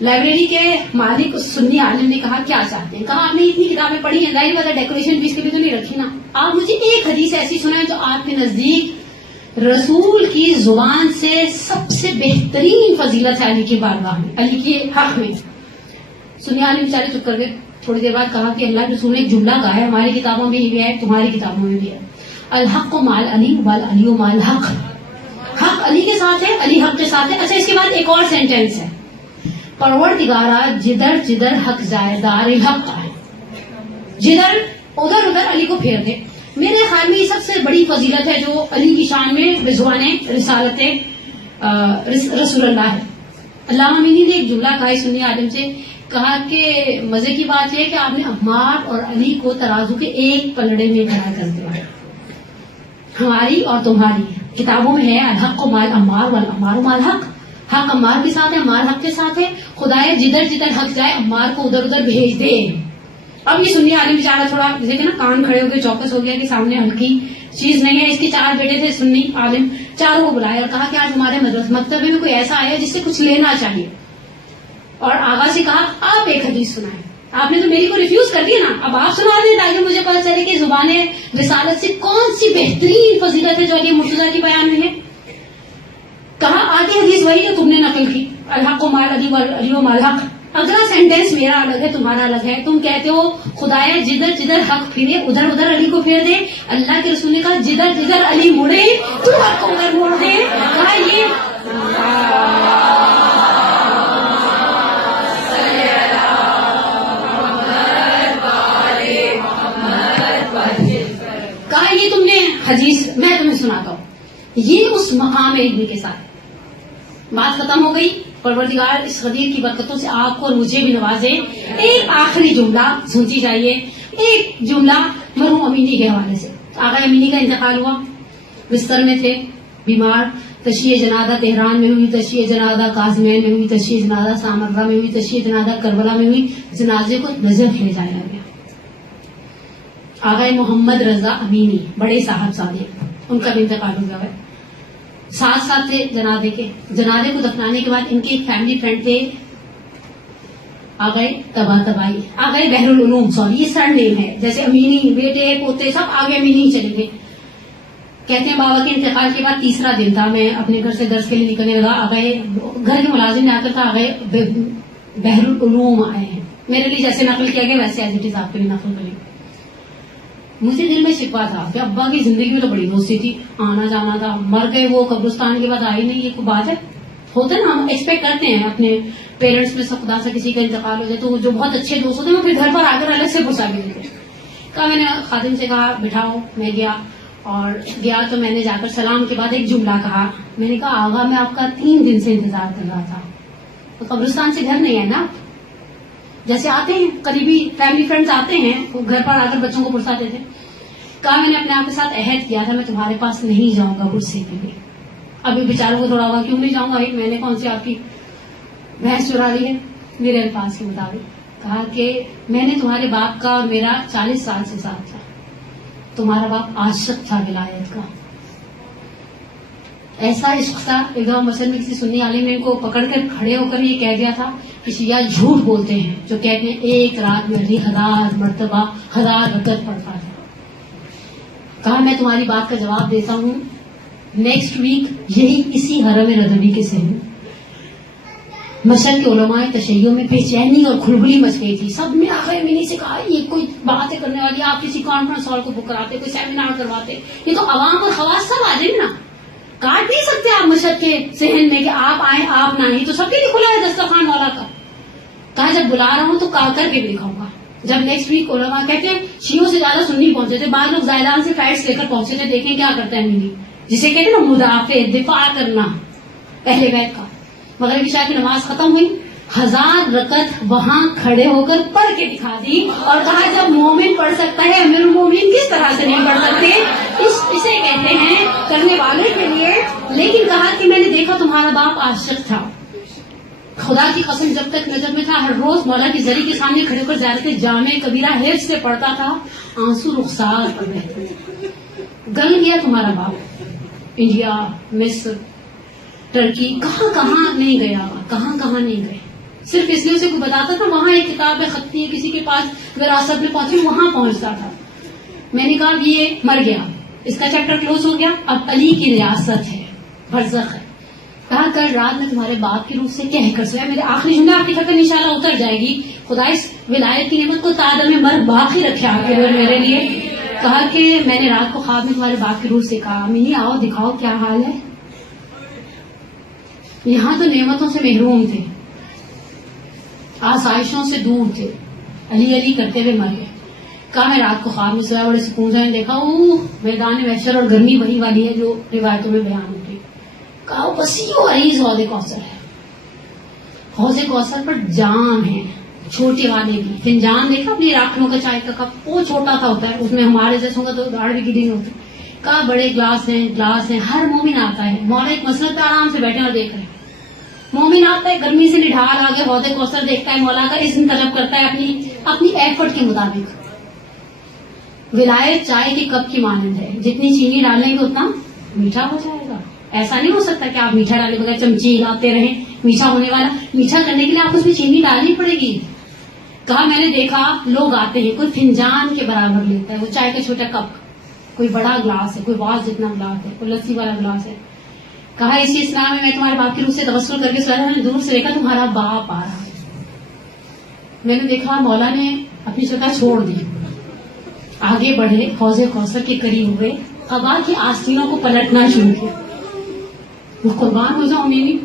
لائبریری کے مالک اس سنی عالم نے کہا کیا چاہتے ہیں؟ کہا آپ نے اتنی کتابیں پڑھی ہیں، ظاہر بات ہے ڈیکوریشن بھی اس کے لیے تو نہیں رکھی نا، آپ مجھے ایک حدیث ایسی سنائیں جو آپ کے نزدیک رسول کی زبان سے سب سے بہترین فضیلت ہے علی کی بارگاہ میں، علی کے حق میں. سنی عالم بیچارے چپ کر گئے. تھوڑی دیر بعد کہا کہ اللہ کے رسول نے ایک جملہ کہا ہے، ہماری کتابوں میں بھی ہے تمہاری کتابوں میں بھی ہے، الحق مال علی والعلی مال حق. حق علی کے ساتھ ہے، علی حق کے ساتھ ہے. اچھا اس کے بعد ایک اور سینٹینس ہے، پروردگارا جدھر جدھر حق جائے دار حق آئے. جدھر ادھر ادھر علی کو پھیر دے. میرے خیال میں یہ سب سے بڑی فضیلت ہے جو علی کی شان میں بزبان رسالت رسول اللہ ہے. علامہ امینی نے ایک جملہ کہا سنی عالم سے، کہا کہ مزے کی بات یہ ہے کہ آپ نے عمار اور علی کو ترازو کے ایک پلڑے میں کھڑا کر دیا. ہماری اور تمہاری کتابوں میں ہے الحق مال عمار والعمار مال حق. حق عمار کے ساتھ ہے، عمار حق کے ساتھ ہے. خدایا جدھر جدھر حق جائے عمار کو ادھر ادھر بھیج دے. اب یہ سنی عالم بیچارہ تھوڑا جیسے کہ نا کان کھڑے ہو کے چوکس ہو گیا کہ سامنے ہلکی چیز نہیں ہے. اس کے 4 بیٹے تھے سنی عالم، چاروں کو بلایا اور کہا کہ آج ہمارے مکتبے میں کوئی ایسا آیا جس سے کچھ لینا چاہیے. اور آغا سے کہا آپ ایک حدیث سنائیں. آپ نے تو میری کو ریفیوز کر دیا نا، اب آپ سنا دیں تاکہ مجھے پتا چلے کہ زبان رسالت سے کون سی بہترین فضیلت ہے جو علی مرتضیٰ کی بیان ہوئی ہے. کہا آتی حدیث وہی جو تم نے نقل کی، الحق مال علی والعلی مال حق. اگلا سینٹینس میرا الگ ہے تمہارا الگ ہے. تم کہتے ہو خدایا جدھر جدھر حق پھرے ادھر ادھر علی کو پھیر دے. اللہ کے رسول نے کہا جدھر جدھر علی مڑے تو حق کو ادھر موڑ دے. کہا یہ کہا یہ تم نے حدیث میں تمہیں سناتا ہوں. یہ اس مقام علم کے ساتھ بات ختم ہو گئی. پروردگار اس غدیر کی برکتوں سے آپ کو اور مجھے بھی نوازے. ایک آخری جملہ سنتی جائیے، ایک جملہ مرحوم امینی کے حوالے سے. آغا امینی کا انتقال ہوا، بستر میں تھے بیمار. تشیع جنازہ تہران میں ہوئی، تشیع جنازہ کاظمین میں ہوئی، تشیع جنازہ سامرہ میں ہوئی، تشیع جنازہ کربلا میں ہوئی. جنازے کو نجف لے جایا گیا. آغا محمد رضا امینی بڑے صاحب صادق، ان کا بھی انتقال ہو گیا ہے. ساتھ ساتھ تھے جنازے کے. جنازے کو دفنانے کے بعد ان کے ایک فیملی فرینڈ تھے آ گئے تباہی، آ گئے بحر العلوم، سوری یہ سر نیم ہے، جیسے امینی بیٹے پوتے سب آگے امینی چلے گئے. کہتے ہیں بابا کے انتقال کے بعد تیسرا دن تھا، میں اپنے گھر سے درس کے لیے نکلنے لگا، آ گئے گھر کے ملازم نے آ کر تھا، آ گئے بحر العلوم آئے ہیں. میرے لیے جیسے نقل کیا گیا ویسے ایز اٹ از آپ کے لیے نقل کریں. مجھے دل میں شکوا تھا کہ ابا کی زندگی میں تو بڑی دوستی تھی، آنا جانا تھا، مر گئے وہ قبرستان کے بعد آئی نہیں، یہ کوئی بات ہے؟ ہوتا ہے نا، ہم ایکسپیکٹ کرتے ہیں اپنے پیرنٹس میں سب خدا سے کسی کا انتقال ہو جائے تو جو بہت اچھے دوست ہوتے ہیں وہ پھر گھر پر آ کر الگ سے پھنسا کے دیتے. کہا میں نے خادم سے کہا بٹھاؤ، میں گیا اور گیا تو میں نے جا کر سلام کے بعد ایک جملہ کہا. میں نے کہا آغا میں آپ کا 3 دن سے انتظار کر رہا تھا. تو قبرستان سے گھر نہیں ہے نا، جیسے آتے ہیں قریبی فیملی فرینڈز آتے ہیں گھر پر آ کر بچوں کو پرساتے تھے. کہا میں نے اپنے آپ کے ساتھ عہد کیا تھا میں تمہارے پاس نہیں جاؤں گا کرسی کے لیے. ابھی بیچاروں کو تھوڑا ہوا کیوں نہیں جاؤں گا، میں نے کون سی آپ کی بھینس چرا لی ہے. میرے الفاظ کے مطابق کہا کہ میں نے تمہارے باپ کا اور میرا 40 سال سے ساتھ تھا، تمہارا باپ عاشق تھا ولایت کا، ایسا عشق تھا. ایک دفعہ مسجد میں کسی سنی عالم نے ان کو پکڑ کر کھڑے ہو کر یہ کہہ دیا تھا کہ شیعہ جھوٹ بولتے ہیں جو کہتے ہیں ایک رات میں علی 1000 مرتبہ 1000 رکعت پڑھتا ہے. کہا میں تمہاری بات کا جواب دیتا ہوں، نیکسٹ ویک یہی اسی حرم رضوی کے سے مشرق کے علماء تشیع میں بے چینی اور کھلبلی مچ گئی تھی. سب نے آخر میں سے کہا یہ کوئی باتیں کرنے والی، آپ کسی کانفرنس ہال کو بک کراتے، کوئی سیمینار کرواتے، یہ تو عوام اور خواص سب آ جائیں نا. کاٹ نہیں سکتے آپ مشرق کے صحن میں کہ آپ آئیں آپ نہ آئیں، تو سب کے لیے کھلا ہے دسترخوان والا کا. کہا جب بلا رہا ہوں تو کہا کر کے بھی دکھاؤں گا. جب نیکسٹ ویک علماء کہتے ہیں شیعوں سے زیادہ سنی پہنچے تھے، بعض لوگ زائدان سے فیٹس لے کر پہنچے تھے، دیکھیں کیا کرتا ہے منی، جسے کہتے ہیں نا مدافع، دفاع کرنا اہل بیت کا. مغرب عشاء کی نماز ختم ہوئی، 1000 رکعت وہاں کھڑے ہو کر پڑھ کے دکھا دی اور کہا جب مومن پڑھ سکتا ہے امیر المومنین کس طرح سے نہیں پڑھ سکتے. اسے کہتے ہیں کرنے والے کے لیے. لیکن کہا کہ میں نے دیکھا تمہارا باپ عاشق تھا، خدا کی قسم جب تک نظر میں تھا ہر روز مولا کی زری کے سامنے کھڑے ہو کر زیارت جامع کبیرہ حفظ سے پڑھتا تھا، آنسو رخسار پر بہتے. گل گیا تمہارا باپ، انڈیا، مصر، ٹرکی، کہاں کہاں نہیں گیا، کہاں کہاں نہیں گئے. صرف اس لیے اسے کوئی بتاتا تھا وہاں ایک کتاب ہے خطی ہے کسی کے پاس وراثت میں پہنچی، وہاں پہنچتا تھا. میں نے کہا یہ مر گیا، اس کا چیپٹر کلوز ہو گیا، اب علی کی ریاست ہے، برزخ ہے. کہا کل رات میں تمہارے باپ کی روح سے کہہ کر سویا. میرے آخری جملے آپ کی خطر انشاءاللہ اتر جائے گی. خدا اس ولایت کی نعمت کو تعدم مر باقی رکھے آپ کے لیے میرے لیے. کہا کہ میں نے رات کو خواب میں تمہارے باپ کی روح سے کہا امینی آؤ دکھاؤ کیا حال ہے. یہاں تو نعمتوں سے محروم تھے، آسائشوں سے دور تھے، علی علی کرتے ہوئے مر گئے. کہا میں رات کو خواب میں سویا، بڑے سکون سے دیکھا میدان محشر اور گرمی وہی والی ہے جو روایتوں میں بیان ہوتی. کہا وسیع و عریض حوض کوثر ہے، حوض کوثر پر جام ہے چھوٹے والے کی. فنجان دیکھا اپنی راکھنوں کا چائے کا کپ، وہ چھوٹا سا ہوتا ہے، اس میں ہمارے جیسے ہوگا تو داڑھ بھی گری نہیں ہوتی. کہا بڑے گلاس ہیں، ہر مومن آتا ہے. مولا ایک مسلک پہ آرام سے بیٹھے اور دیکھ رہے ہیں. مومن آتا ہے گرمی سے نڈھال آگے حوض کوثر دیکھتا ہے، مولا کا اذن طلب کرتا ہے اپنی ایفرٹ کے مطابق. ولایت چائے کے کپ کی مانند ہے، جتنی چینی ڈالیں گے اتنا میٹھا ہو جائے گا. ایسا نہیں ہو سکتا کہ آپ میٹھا ڈالے بغیر چمچی ہلاتے رہیں میٹھا ہونے والا. میٹھا کرنے کے لیے آپ اس میں چینی ڈالنی پڑے گی. کہا میں نے دیکھا لوگ آتے ہیں، کوئی فنجان کے برابر لیتا ہے وہ چائے کا چھوٹا کپ، کوئی بڑا گلاس ہے، کوئی واز جتنا گلاس ہے، کوئی لسی والا گلاس ہے. کہا اسی اسلام میں تمہارے باپ کی روح سے توسل کر کے سویا تھا، میں نے دور سے دیکھا تمہارا باپ آ رہا ہے. میں نے دیکھا مولا نے اپنی جگہ چھوڑ دی، آگے بڑھے، حوض کوثر کے قریب ہوئے، قبا کی آستینوں کو پلٹنا شروع کیا. قربان ہو جاؤ میری.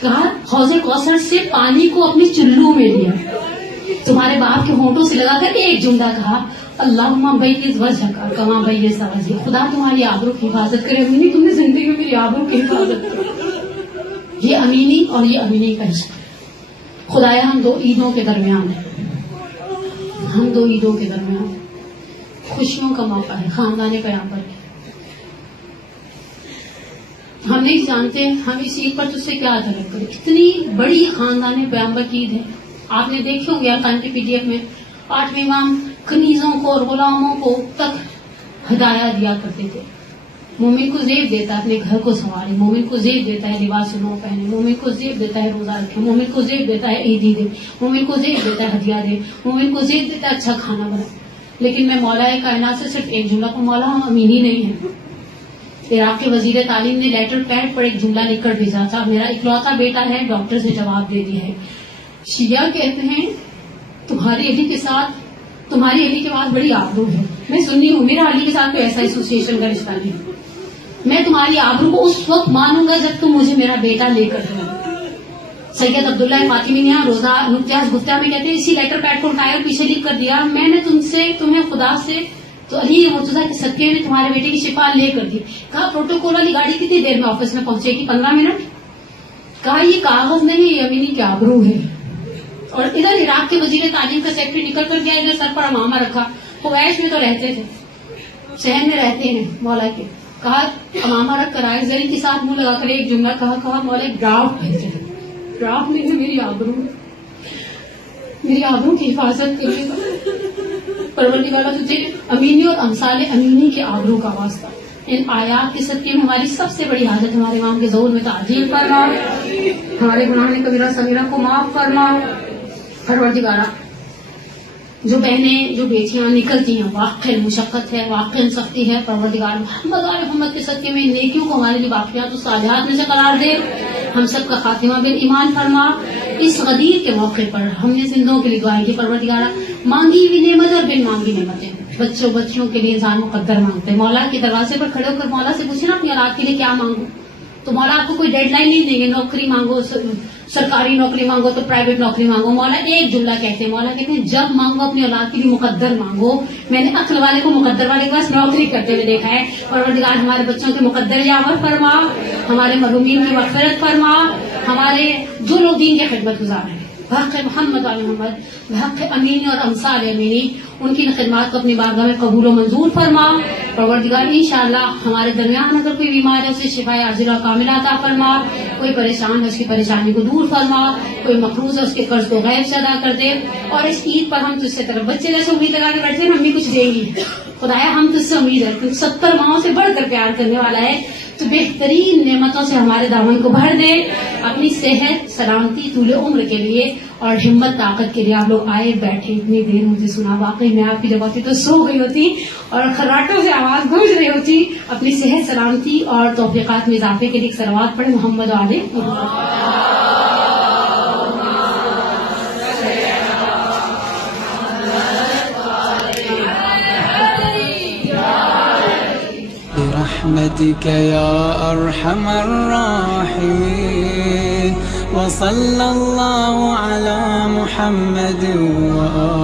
کہا حوض کوثر سے پانی کو اپنے چلو میں لیا، تمہارے باپ کے ہونٹوں سے لگا کر ایک جملہ کہا اللہم بیض وجہک کما بیض وجہی. خدا تمہاری آبرو کی حفاظت کرے. امینی تم نے زندگی میں میری آبرو کی حفاظت کی. یہ امینی اور یہ امینی کا عشق. خدایا ہم 2 عیدوں کے درمیان ہیں، ہم 2 عیدوں کے درمیان ہیں. خوشیوں کا موقع ہے، خاندان پیغمبر ہے. ہم نہیں جانتے ہم اس عید پر تجھ سے کیا طلب کریں. اتنی بڑی خاندان پیغمبر کی عید ہے. آپ نے دیکھے ہوں گے ارکان کی PDF میں 8ویں امام کنیزوں کو اور غلاموں کو تک ہدایہ دیا کرتے تھے. مومن کو زیب دیتا ہے اپنے گھر کو سنوارے، مومن کو زیب دیتا ہے لباس نو پہنے، مومن کو زیب دیتا ہے روزہ رکھے، مومن کو زیب دیتا ہے عیدی دے، مومن کو زیب دیتا ہے ہدیہ دے، مومن کو زیب دیتا ہے اچھا کھانا بنائے. لیکن میں مولا کائنات سے صرف ایک جملہ کو مولا ہم امین ہی نہیں ہے. عراق کے وزیر تعلیم نے لیٹر پیڈ پر ایک جملہ لکھ کر بھیجا تھا، میرا اکلوتا بیٹا ہے، ڈاکٹر سے جواب دے دیا ہے. شیعہ کہتے ہیں تمہاری علی کے ساتھ تمہاری علی کے بعد بڑی آبرو ہے. میں سنی ہوں، میرا علی کے ساتھ کوئی ایسا ایسوسیشن کا رشتہ نہیں. میں تمہاری آبرو کو اس وقت مانوں گا جب تم مجھے میرا بیٹا لے کر دو. سید عبداللہ فاطمی نے روزہ امتیاز گفتہ میں کہتے ہیں اسی لیٹر پیڈ کو اٹھایا اور پیچھے لکھ کر دیا، میں نے تمہیں خدا سے تو علی مرتضیٰ کے صدقے میں تمہارے بیٹے کی شفا لے کر دی. کہا پروٹوکول والی گاڑی کتنی دیر میں آفس میں پہنچے گی؟ 15 منٹ. کہا یہ کاغذ نہیں، یہ امینی کی آبرو ہے. اور ادھر عراق کے وزیر تعلیم کا سیکٹری نکل کر گیا، ادھر سر پر امامہ رکھا. قویش میں تو رہتے تھے، شہر میں رہتے ہیں مولا کے. کہا امامہ رکھ کر آئے، زری کے ساتھ منہ لگا کر ایک جملہ کہا مولا ڈرافٹ بھیجے. ڈرافٹ میں میری آبرو کی حفاظت کرے گا. پروردگار تجھے امینی اور امثال امینی کے آبرو کا واسطہ. ان آیات کے صدقے میں ہماری سب سے بڑی حاجت ہمارے امام کے ظہور میں تعجیل فرما، ہمارے گناہ کبیرہ صغیرہ کو معاف فرما. پروردگارہ جو بہنیں جو بیٹیاں نکلتی ہیں واقعی مشقت ہے، واقعی سختی ہے، پروردگار محمد اور محمد کے صدقے میں نیکیوں کو ہمارے لیے واقعات و صالحات میں سے قرار دے. ہم سب کا خاتمہ بالایمان فرما. اس غدیر کے موقع پر ہم نے زندوں کے لیے دعائیں کی. پروردگارہ مانگی ہوئی نعمت اور بن مانگی نعمتیں بچوں کے لیے انسان مقدر مانگتے ہیں. مولا کے دروازے پر کھڑے ہو کر مولا سے پوچھیں نا اپنی اولاد کے لیے کیا مانگو، تو مولا آپ کو کوئی ڈیڈ لائن نہیں دیں گے. نوکری مانگو، سرکاری نوکری مانگو تو پرائیویٹ نوکری مانگو. مولا ایک جملہ کہتے ہیں، مولا کہتے ہیں جب مانگو اپنی اولاد کے لیے مقدر مانگو. میں نے عقل والے کو مقدر والے کے پاس نوکری کرتے ہوئے دیکھا ہے. پروردگار ہمارے بچوں کے مقدر یاور فرما، ہمارے مرحومین کی مغفرت فرما، ہمارے جو لوگ دین کے خدمت گزار ہیں بحق محمد و محمد بحق امینی اور امثال امینی ان کی خدمات کو اپنی بارگاہ میں قبول و منظور فرما. پروردگار انشاءاللہ ہمارے درمیان اگر کوئی بیمار ہے اسے شفا عاجلہ و کاملہ عطا فرما، کوئی پریشان ہے اس کی پریشانی کو دور فرما، کوئی مقروض ہے اس کے قرض کو غیب سے ادا کر دے. اور اس عید پر ہم تجھ سے طرف بچے جیسے امید لگا کے بیٹھتے ہیں امی کچھ دیں گی، خدایا ہم تجھ سے امید ہے، تو 70 ماؤں سے بڑھ کر پیار کرنے والا ہے، تو بہترین نعمتوں سے ہمارے دامن کو بھر دے. اپنی صحت سلامتی طول عمر کے لیے اور ہمت طاقت کے لیے آپ لوگ آئے بیٹھے اتنی دیر مجھے سنا. واقعی میں آپ کی جگہ ہوتی تو سو گئی ہوتی اور خراٹوں سے آواز گونج رہی ہوتی. اپنی صحت سلامتی اور توفیقات میں اضافے کے لیے ایک صلوات پڑھے محمد و آل محمد. برحمتك يا أرحم الراحمين وصلى الله على محمد وآله